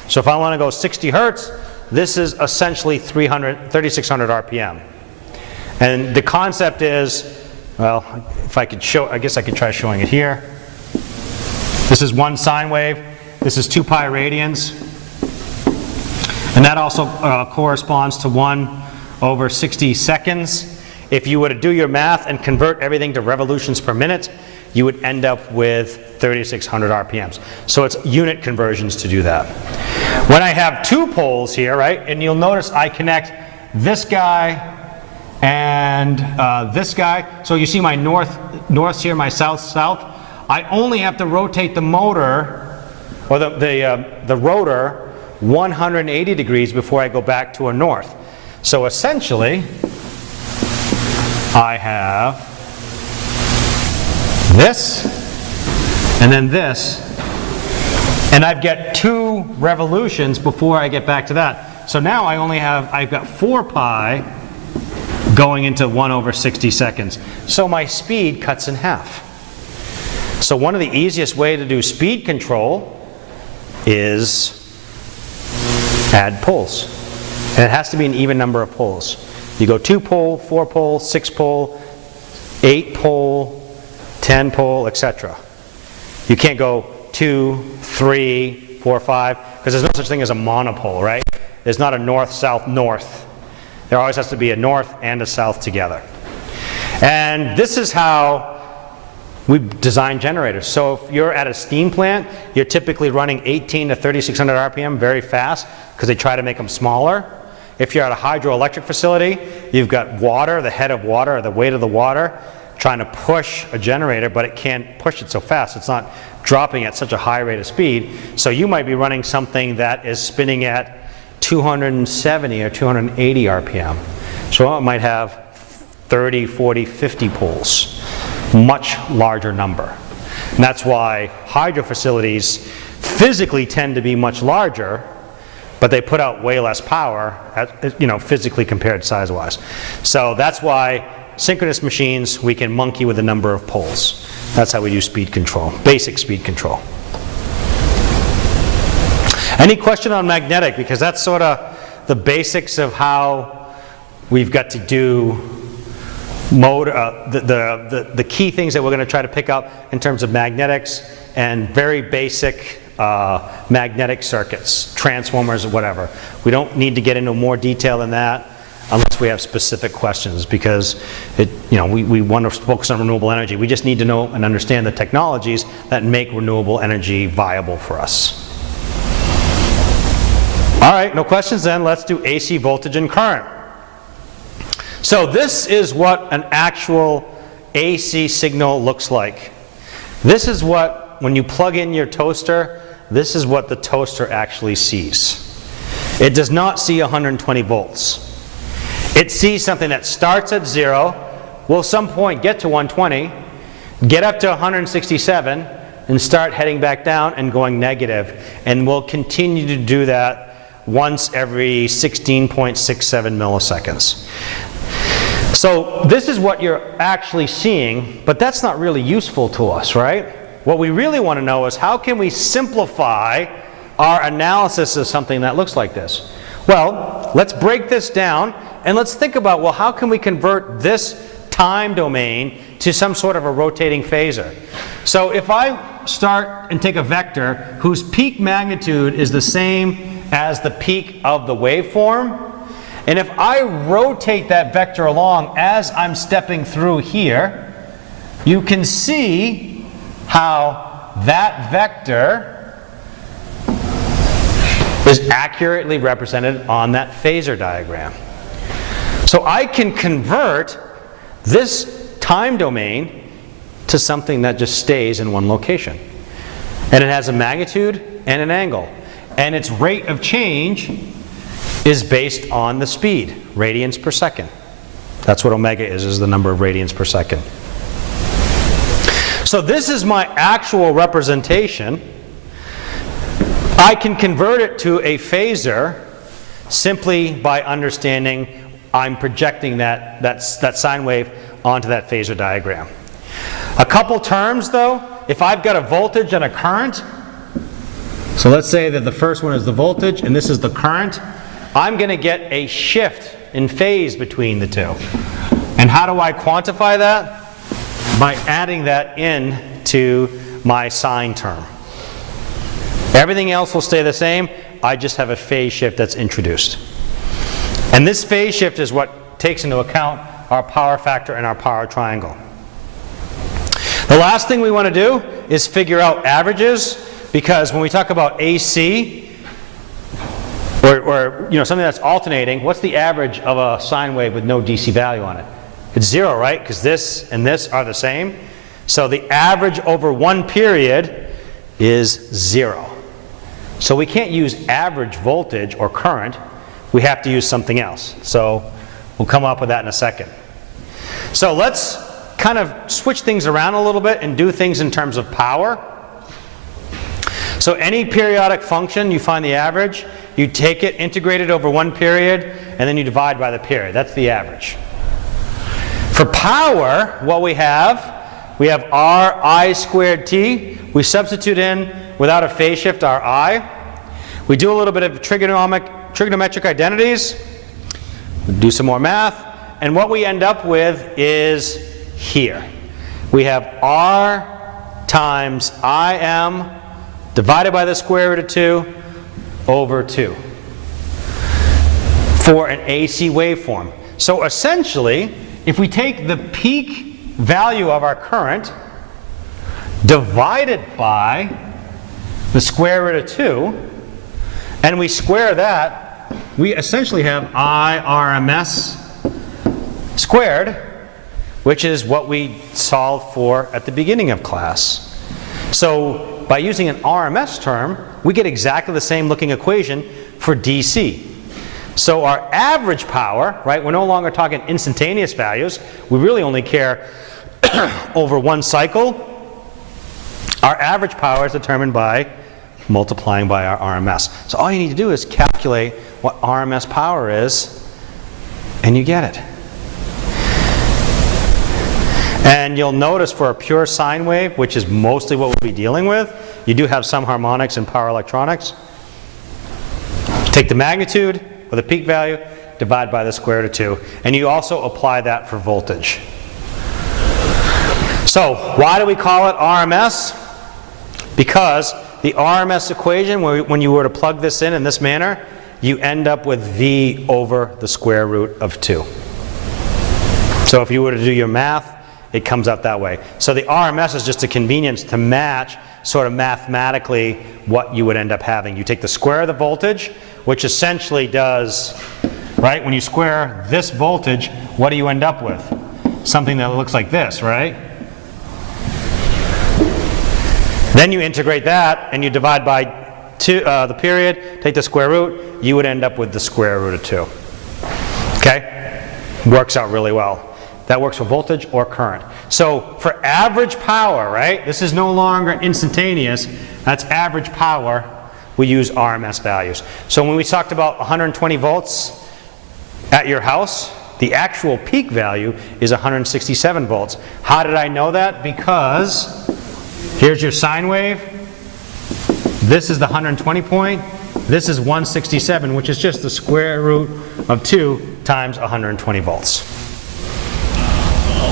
So if I want to go 60 Hertz, this is essentially 3,600 RPM. And the concept is, well, if I could show, I guess I could try showing it here. This is one sine wave. This is 2 pi radians. And that also corresponds to 1/60 seconds. If you were to do your math and convert everything to revolutions per minute, you would end up with 3,600 RPMs. So it's unit conversions to do that. When I have 2 poles here, right, and you'll notice I connect this guy and this guy. So you see my north here, my south. I only have to rotate the motor, or the rotor, 180 degrees before I go back to a north. So essentially, I have this, and then this, and I've got 2 revolutions before I get back to that. So now I've got 4 pi going into 1 over 60 seconds. So my speed cuts in half. So one of the easiest way to do speed control is add poles. And it has to be an even number of poles. You go 2 pole, 4 pole, 6 pole, 8 pole, 10 pole, etc. You can't go 2, 3, 4, 5, because there's no such thing as a monopole, right? There's not a north, south, north. There always has to be a north and a south together. And this is how we design generators. So if you're at a steam plant, you're typically running 18 to 3600 RPM very fast because they try to make them smaller. If you're at a hydroelectric facility, you've got water, the head of water, or the weight of the water, trying to push a generator, but it can't push it so fast. It's not dropping at such a high rate of speed. So you might be running something that is spinning at 270 or 280 RPM. So it might have 30, 40, 50 poles. Much larger number. And that's why hydro facilities physically tend to be much larger, but they put out way less power, physically compared size-wise. So that's why synchronous machines, we can monkey with the number of poles. That's how we do speed control, basic speed control. Any question on magnetic? Because that's sort of the basics of how we've got to do the key things that we're going to try to pick up in terms of magnetics and very basic magnetic circuits, transformers, or whatever. We don't need to get into more detail than that unless we have specific questions, because we want to focus on renewable energy. We just need to know and understand the technologies that make renewable energy viable for us. All right, no questions then. Let's do AC voltage and current. So this is what an actual AC signal looks like. This is what, when you plug in your toaster, this is what the toaster actually sees. It does not see 120 volts. It sees something that starts at 0, will some point get to 120, get up to 167, and start heading back down and going negative. And will continue to do that once every 16.67 milliseconds. So this is what you're actually seeing, but that's not really useful to us, right? What we really want to know is how can we simplify our analysis of something that looks like this? Well, let's break this down and let's think about, well, how can we convert this time domain to some sort of a rotating phasor? So if I start and take a vector whose peak magnitude is the same as the peak of the waveform, and if I rotate that vector along as I'm stepping through here, you can see how that vector is accurately represented on that phasor diagram. So I can convert this time domain to something that just stays in one location. And it has a magnitude and an angle. And its rate of change is based on the speed, radians per second. That's what omega is the number of radians per second. So this is my actual representation. I can convert it to a phasor simply by understanding I'm projecting that sine wave onto that phasor diagram. A couple terms though, if I've got a voltage and a current, so let's say that the first one is the voltage and this is the current, I'm going to get a shift in phase between the two. And how do I quantify that? By adding that in to my sine term. Everything else will stay the same, I just have a phase shift that's introduced. And this phase shift is what takes into account our power factor and our power triangle. The last thing we want to do is figure out averages, because when we talk about AC, or something that's alternating, what's the average of a sine wave with no DC value on it? It's 0, right? Because this and this are the same. So the average over one period is 0. So we can't use average voltage or current. We have to use something else. So we'll come up with that in a second. So let's kind of switch things around a little bit and do things in terms of power. So any periodic function, you find the average, you take it, integrate it over one period, and then you divide by the period. That's the average. For power, what we have r I squared t. We substitute in, without a phase shift, our I. We do a little bit of trigonometric identities. We do some more math. And what we end up with is here. We have r times Im divided by the square root of 2 over 2 for an AC waveform. So essentially, if we take the peak value of our current, divide it by the square root of 2, and we square that, we essentially have IRMS squared, which is what we solved for at the beginning of class. So by using an RMS term, we get exactly the same looking equation for DC. So our average power, right, we're no longer talking instantaneous values. We really only care over one cycle. Our average power is determined by multiplying by our RMS. So all you need to do is calculate what RMS power is, and you get it. And you'll notice for a pure sine wave, which is mostly what we'll be dealing with, you do have some harmonics in power electronics. Take the magnitude or the peak value, divide by the square root of 2, and you also apply that for voltage. So why do we call it RMS? Because the RMS equation, when you were to plug this in this manner, you end up with V over the square root of 2. So if you were to do your math, it comes out that way. So the RMS is just a convenience to match sort of mathematically what you would end up having. You take the square of the voltage, which essentially does, right, when you square this voltage, what do you end up with? Something that looks like this, right? Then you integrate that and you divide by the period, take the square root, you would end up with the square root of 2. Okay? Works out really well. That works for voltage or current. So for average power, right, this is no longer instantaneous, that's average power, we use RMS values. So when we talked about 120 volts at your house, the actual peak value is 167 volts. How did I know that? Because here's your sine wave, this is the 120 point, this is 167, which is just the square root of 2 times 120 volts.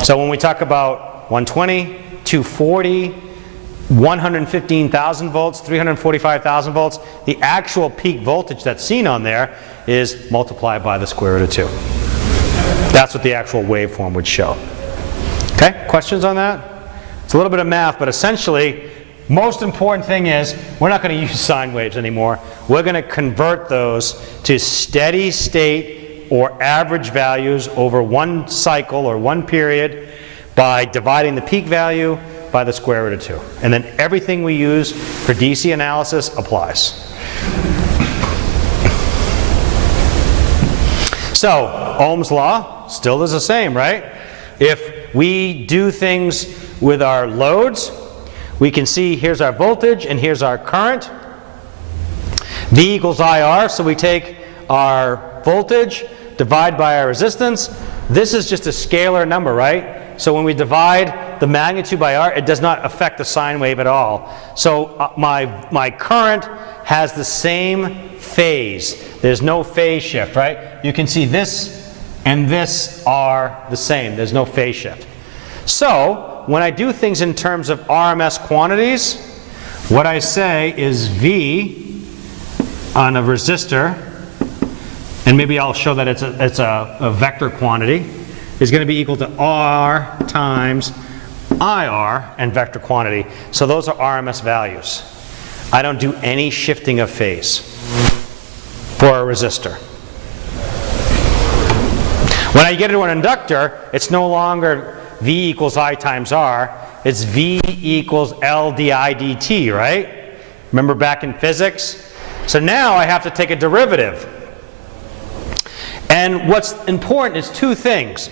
So when we talk about 120, 240, 115,000 volts, 345,000 volts, the actual peak voltage that's seen on there is multiplied by the square root of 2. That's what the actual waveform would show. Okay, questions on that? It's a little bit of math, but essentially, most important thing is we're not going to use sine waves anymore. We're going to convert those to steady state or average values over one cycle or one period by dividing the peak value by the square root of 2. And then everything we use for DC analysis applies. So, Ohm's law still is the same, right? If we do things with our loads, we can see here's our voltage and here's our current. V equals IR, so we take our voltage, divide by our resistance. This is just a scalar number, right? So when we divide the magnitude by R, it does not affect the sine wave at all. So my current has the same phase. There's no phase shift, right? You can see this and this are the same. There's no phase shift. So when I do things in terms of RMS quantities, what I say is V on a resistor, and maybe I'll show that it's a vector quantity, is going to be equal to R times IR and vector quantity. So those are RMS values. I don't do any shifting of phase for a resistor. When I get into an inductor, it's no longer V equals I times R, it's V equals L di dt, right? Remember back in physics? So now I have to take a derivative. And what's important is two things.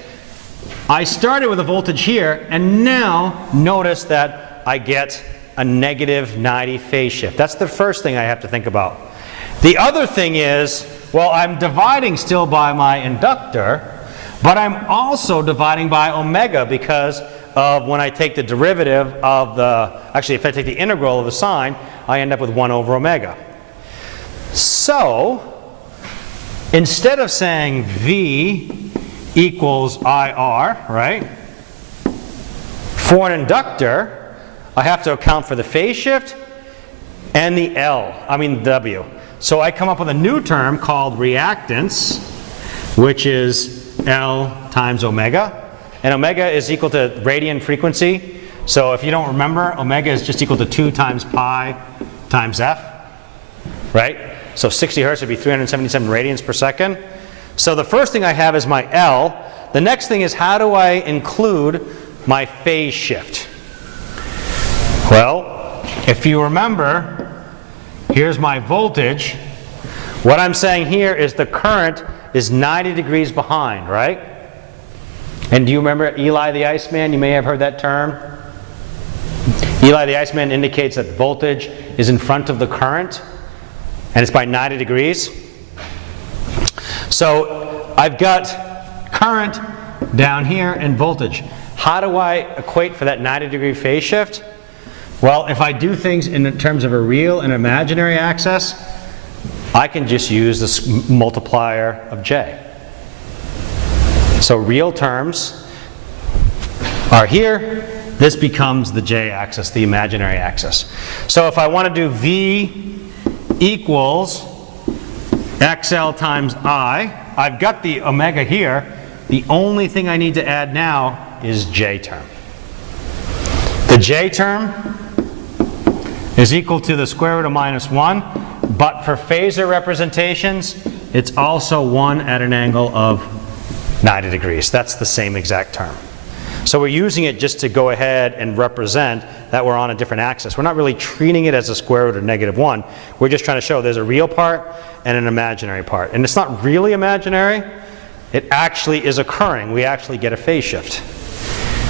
I started with a voltage here, and now notice that I get a negative 90 phase shift. That's the first thing I have to think about. The other thing is, well, I'm dividing still by my inductor, but I'm also dividing by omega because of when I take the derivative of actually if I take the integral of the sine, I end up with 1 over omega. So, instead of saying V equals IR, right? For an inductor, I have to account for the phase shift and the W. So I come up with a new term called reactance, which is L times omega. And omega is equal to radian frequency. So if you don't remember, omega is just equal to 2 times pi times f, right? So 60 hertz would be 377 radians per second. So the first thing I have is my L. The next thing is, how do I include my phase shift? Well, if you remember, here's my voltage. What I'm saying here is the current is 90 degrees behind, right? And do you remember Eli the Iceman? You may have heard that term. Eli the Iceman indicates that voltage is in front of the current, and it's by 90 degrees. So I've got current down here and voltage. How do I equate for that 90 degree phase shift? Well, if I do things in terms of a real and imaginary axis, I can just use this multiplier of J. So real terms are here. This becomes the J axis, the imaginary axis. So if I want to do V equals XL times I, I've got the omega here. The only thing I need to add now is J term. The J term is equal to the square root of -1, but for phasor representations, it's also 1 at an angle of 90 degrees. That's the same exact term. So we're using it just to go ahead and represent that we're on a different axis. We're not really treating it as a square root of -1. We're just trying to show there's a real part and an imaginary part. And it's not really imaginary. It actually is occurring. We actually get a phase shift.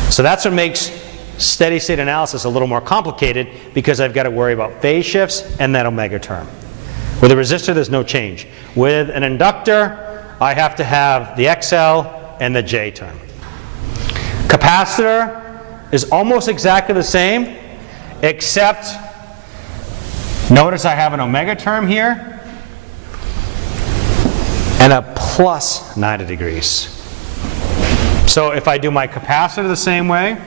So that's what makes steady state analysis a little more complicated, because I've got to worry about phase shifts and that omega term. With a resistor, there's no change. With an inductor, I have to have the XL and the J term. Capacitor is almost exactly the same, except notice I have an omega term here and a plus 90 degrees. So if I do my capacitor the same way,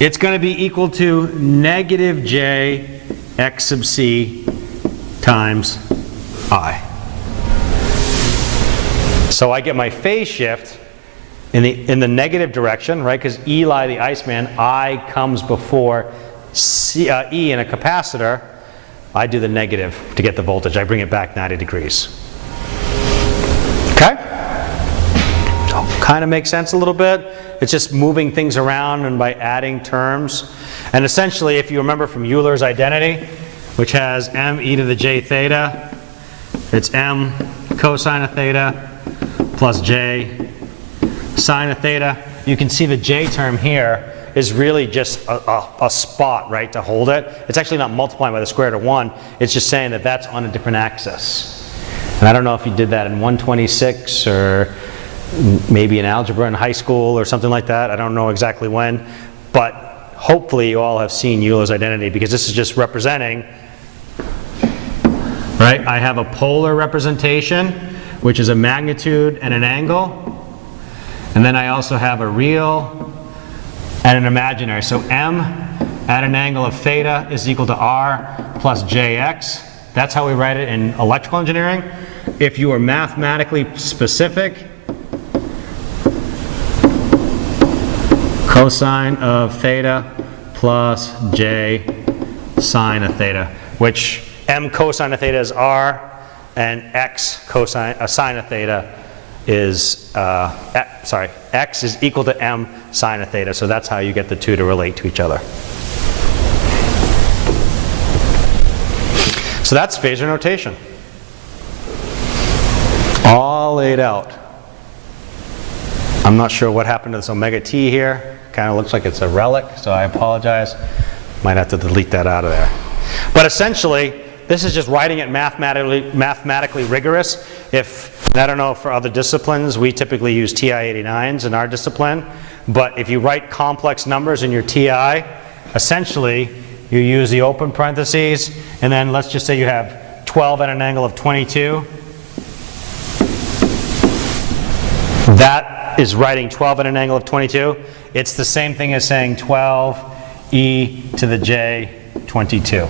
it's going to be equal to negative J X sub C times I. So I get my phase shift in the negative direction, right? Because Eli the Iceman, I comes before E in a capacitor. I do the negative to get the voltage. I bring it back 90 degrees. Okay? So kind of makes sense a little bit. It's just moving things around and by adding terms. And essentially, if you remember from Euler's identity, which has m e to the j theta, it's m cosine of theta plus j sine of theta. You can see the j term here is really just a spot, right, to hold it. It's actually not multiplying by the square root of 1. It's just saying that that's on a different axis. And I don't know if you did that in 126 or maybe in algebra in high school or something like that. I don't know exactly when. But hopefully you all have seen Euler's identity, because this is just representing, right? I have a polar representation, which is a magnitude and an angle. And then I also have a real and an imaginary. So m at an angle of theta is equal to r plus jx. That's how we write it in electrical engineering. If you are mathematically specific, cosine of theta plus j sine of theta, which m cosine of theta is r, and x cosine sine of theta is x is equal to m sine of theta. So that's how you get the two to relate to each other. So that's phasor notation, all laid out. I'm not sure what happened to this omega t here. Kind of looks like it's a relic, so I apologize. Might have to delete that out of there. But essentially, this is just writing it mathematically rigorous. I don't know, for other disciplines, we typically use TI-89s in our discipline. But if you write complex numbers in your TI, essentially, you use the open parentheses, and then let's just say you have 12 at an angle of 22. That is writing 12 at an angle of 22. It's the same thing as saying 12 e to the j 22.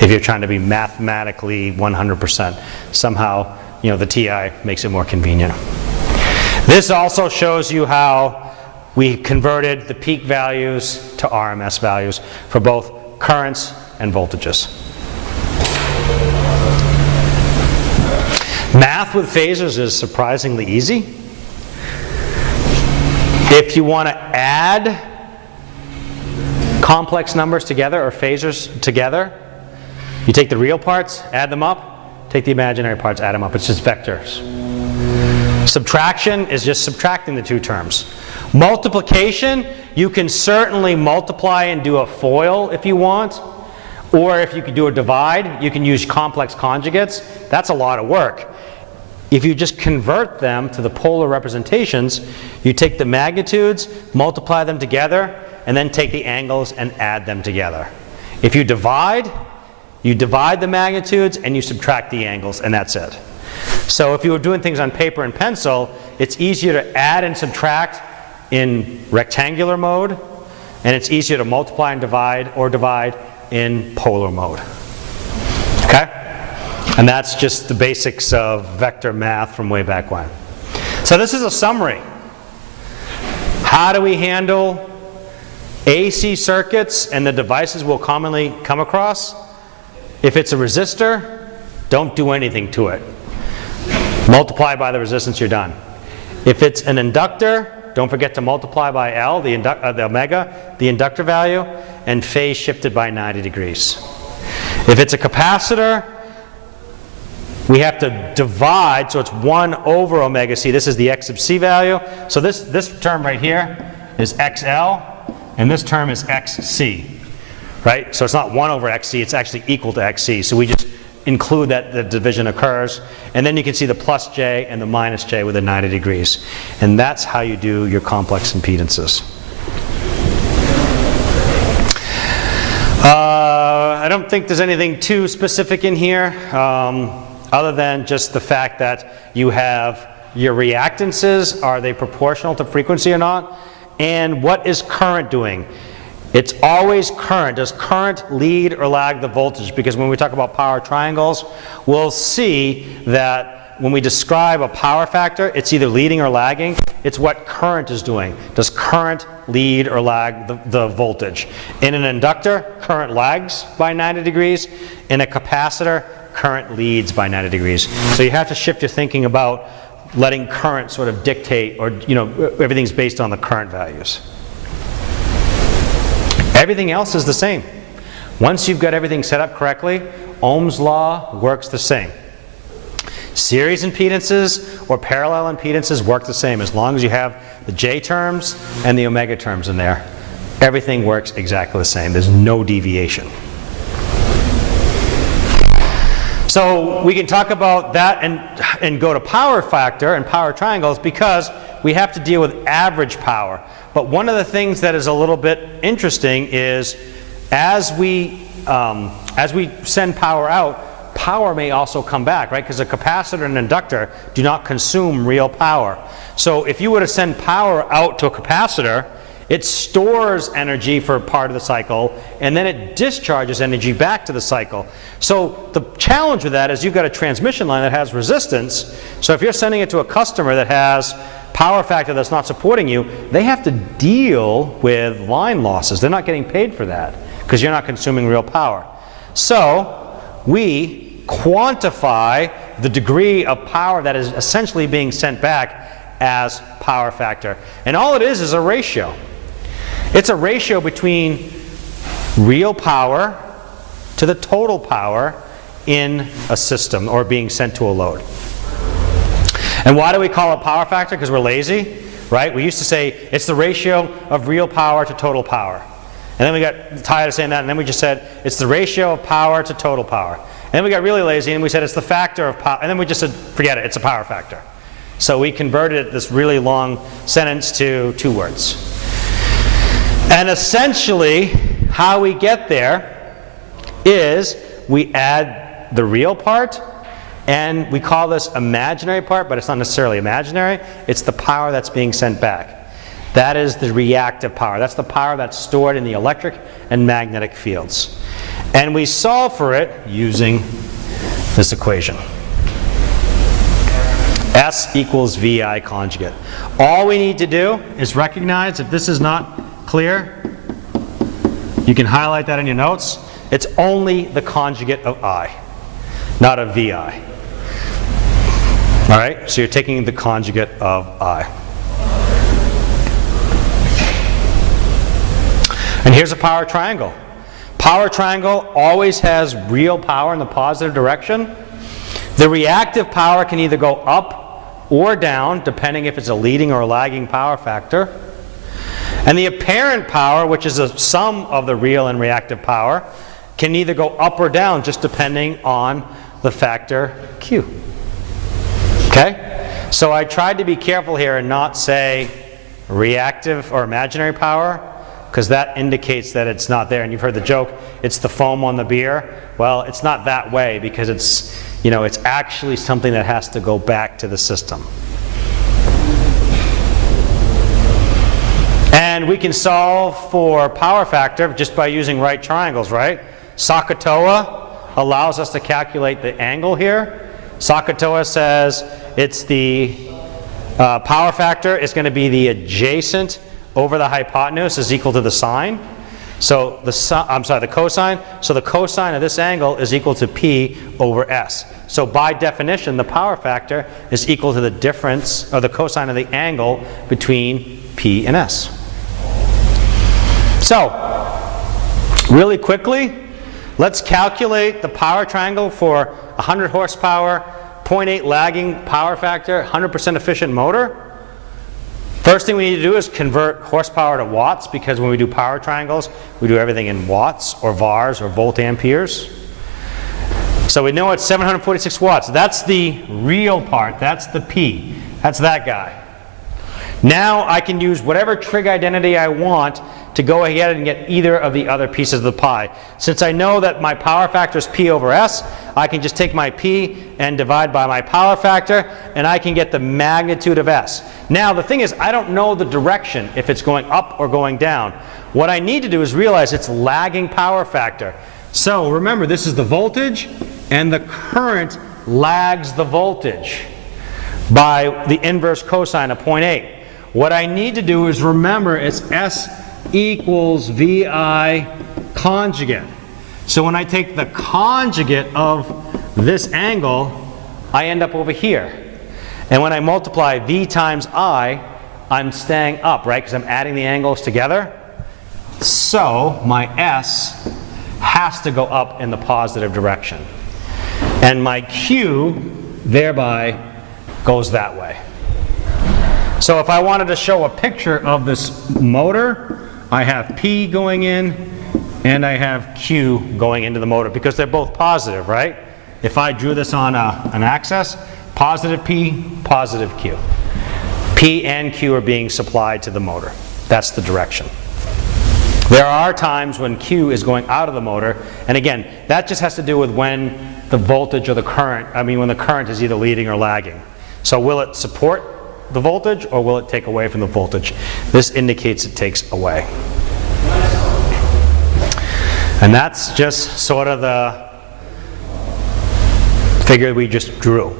If you're trying to be mathematically 100%. Somehow, the TI makes it more convenient. This also shows you how we converted the peak values to RMS values for both currents and voltages. Math with phasors is surprisingly easy. If you want to add complex numbers together or phasors together, you take the real parts, add them up, take the imaginary parts, add them up. It's just vectors. Subtraction is just subtracting the two terms. Multiplication, you can certainly multiply and do a FOIL if you want, or if you could do a divide, you can use complex conjugates. That's a lot of work. If you just convert them to the polar representations, you take the magnitudes, multiply them together, and then take the angles and add them together. If you divide the magnitudes and you subtract the angles, and that's it. So if you were doing things on paper and pencil, it's easier to add and subtract in rectangular mode, and it's easier to multiply and divide in polar mode. Okay? And that's just the basics of vector math from way back when. So this is a summary. How do we handle AC circuits and the devices we'll commonly come across? If it's a resistor, don't do anything to it. Multiply by the resistance, you're done. If it's an inductor, don't forget to multiply by L, the omega, the inductor value, and phase shifted by 90 degrees. If it's a capacitor, we have to divide, so it's 1 over omega c. This is the x sub c value. So this term right here is xl, and this term is xc. Right? So it's not 1 over xc, it's actually equal to xc. So we just include that the division occurs. And then you can see the plus j and the minus j with the 90 degrees. And that's how you do your complex impedances. I don't think there's anything too specific in here, other than just the fact that you have your reactances. Are they proportional to frequency or not? And what is current doing? It's always current. Does current lead or lag the voltage? Because when we talk about power triangles, we'll see that when we describe a power factor, it's either leading or lagging. It's what current is doing. Does current lead or lag the voltage? In an inductor, current lags by 90 degrees. In a capacitor, current leads by 90 degrees. So you have to shift your thinking about letting current sort of dictate, or everything's based on the current values. Everything else is the same. Once you've got everything set up correctly, Ohm's law works the same. Series impedances or parallel impedances work the same as long as you have the J terms and the omega terms in there. Everything works exactly the same. There's no deviation. So we can talk about that and go to power factor and power triangles, because we have to deal with average power. But one of the things that is a little bit interesting is as we send power out, power may also come back, right? Because a capacitor and an inductor do not consume real power. So if you were to send power out to a capacitor, it stores energy for part of the cycle, and then it discharges energy back to the cycle. So the challenge with that is you've got a transmission line that has resistance. So if you're sending it to a customer that has power factor that's not supporting you, they have to deal with line losses. They're not getting paid for that because you're not consuming real power. So we quantify the degree of power that is essentially being sent back as power factor. And all it is a ratio. It's a ratio between real power to the total power in a system or being sent to a load. And why do we call it power factor? Because we're lazy, right? We used to say it's the ratio of real power to total power. And then we got tired of saying that, and then we just said it's the ratio of power to total power. And then we got really lazy, and we said it's the factor of power, and then we just said, forget it, it's a power factor. So we converted this really long sentence to 2 words. And essentially, how we get there is we add the real part, and we call this imaginary part, but it's not necessarily imaginary. It's the power that's being sent back. That is the reactive power. That's the power that's stored in the electric and magnetic fields. And we solve for it using this equation. S equals VI conjugate. All we need to do is recognize, if this is not clear, you can highlight that in your notes. It's only the conjugate of I, not of VI. All right, so you're taking the conjugate of I. And here's a power triangle. Power triangle always has real power in the positive direction. The reactive power can either go up or down, depending if it's a leading or a lagging power factor. And the apparent power, which is a sum of the real and reactive power, can either go up or down, just depending on the factor Q. Okay? So I tried to be careful here and not say reactive or imaginary power, because that indicates that it's not there. And you've heard the joke, it's the foam on the beer. Well, it's not that way, because it's, you know, it's actually something that has to go back to the system. And we can solve for power factor just by using right triangles, right? SOHCAHTOA allows us to calculate the angle here. SOHCAHTOA says it's the power factor is going to be the adjacent over the hypotenuse is equal to the sine. So the cosine. So the cosine of this angle is equal to P over S. So by definition, the power factor is equal to the difference, or the cosine of the angle between P and S. So, really quickly, let's calculate the power triangle for 100 horsepower, 0.8 lagging power factor, 100% efficient motor. First thing we need to do is convert horsepower to watts, because when we do power triangles, we do everything in watts or VARs or volt amperes. So we know it's 746 watts. That's the real part. That's the P. That's that guy. Now I can use whatever trig identity I want to go ahead and get either of the other pieces of the pie. Since I know that my power factor is P over S, I can just take my P and divide by my power factor, and I can get the magnitude of S. Now the thing is, I don't know the direction, if it's going up or going down. What I need to do is realize it's lagging power factor. So remember, this is the voltage, and the current lags the voltage by the inverse cosine of 0.8. What I need to do is remember it's S equals VI conjugate. So when I take the conjugate of this angle, I end up over here. And when I multiply V times I, I'm staying up, right? Because I'm adding the angles together. So my S has to go up in the positive direction. And my Q thereby goes that way. So if I wanted to show a picture of this motor, I have P going in and I have Q going into the motor, because they're both positive, right? If I drew this on an axis, positive P, positive Q. P and Q are being supplied to the motor. That's the direction. There are times when Q is going out of the motor, and again, that just has to do with when the voltage or the current, when the current is either leading or lagging. So will it support the voltage, or will it take away from the voltage? This indicates it takes away. And that's just sort of the figure we just drew,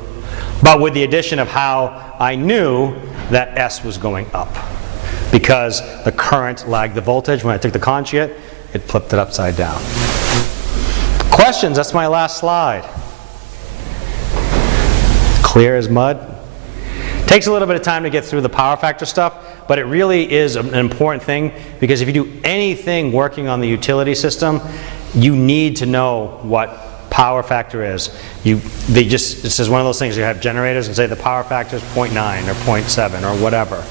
but with the addition of how I knew that S was going up, because the current lagged the voltage. When I took the conjugate, it flipped it upside down. Questions? That's my last slide. Clear as mud. Takes a little bit of time to get through the power factor stuff, but it really is an important thing, because if you do anything working on the utility system, you need to know what power factor is. This is one of those things, you have generators and say the power factor is 0.9 or 0.7 or whatever.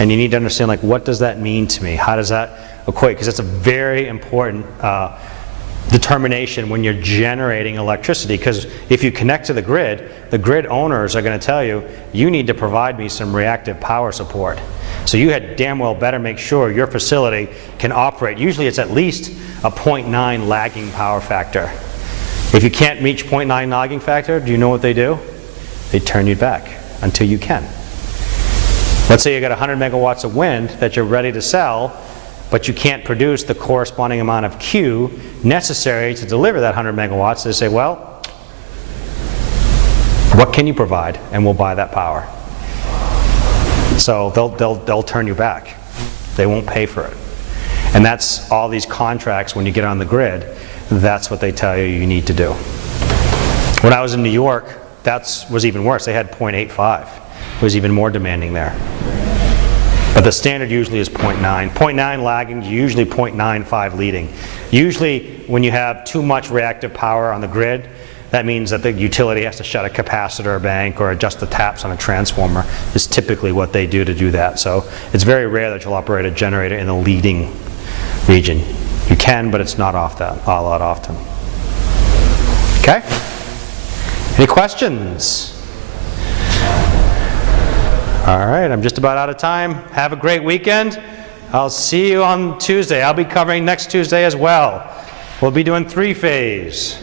And you need to understand, like, what does that mean to me? How does that equate, because it's a very important determination when you're generating electricity, because if you connect to the grid owners are going to tell you, you need to provide me some reactive power support. So you had damn well better make sure your facility can operate. Usually it's at least a 0.9 lagging power factor. If you can't reach 0.9 lagging factor, do you know what they do? They turn you back until you can. Let's say you got 100 megawatts of wind that you're ready to sell, but you can't produce the corresponding amount of Q necessary to deliver that 100 megawatts. They say, well, what can you provide? And we'll buy that power. So they'll turn you back. They won't pay for it. And that's all these contracts when you get on the grid, that's what they tell you need to do. When I was in New York, that was even worse. They had 0.85. It was even more demanding there. But the standard usually is 0.9. 0.9 lagging, usually 0.95 leading. Usually when you have too much reactive power on the grid, that means that the utility has to shut a capacitor or bank or adjust the taps on a transformer, is typically what they do to do that. So it's very rare that you'll operate a generator in the leading region. You can, but it's not all that often. Okay? Any questions? All right, I'm just about out of time. Have a great weekend. I'll see you on Tuesday. I'll be covering next Tuesday as well. We'll be doing 3-phase.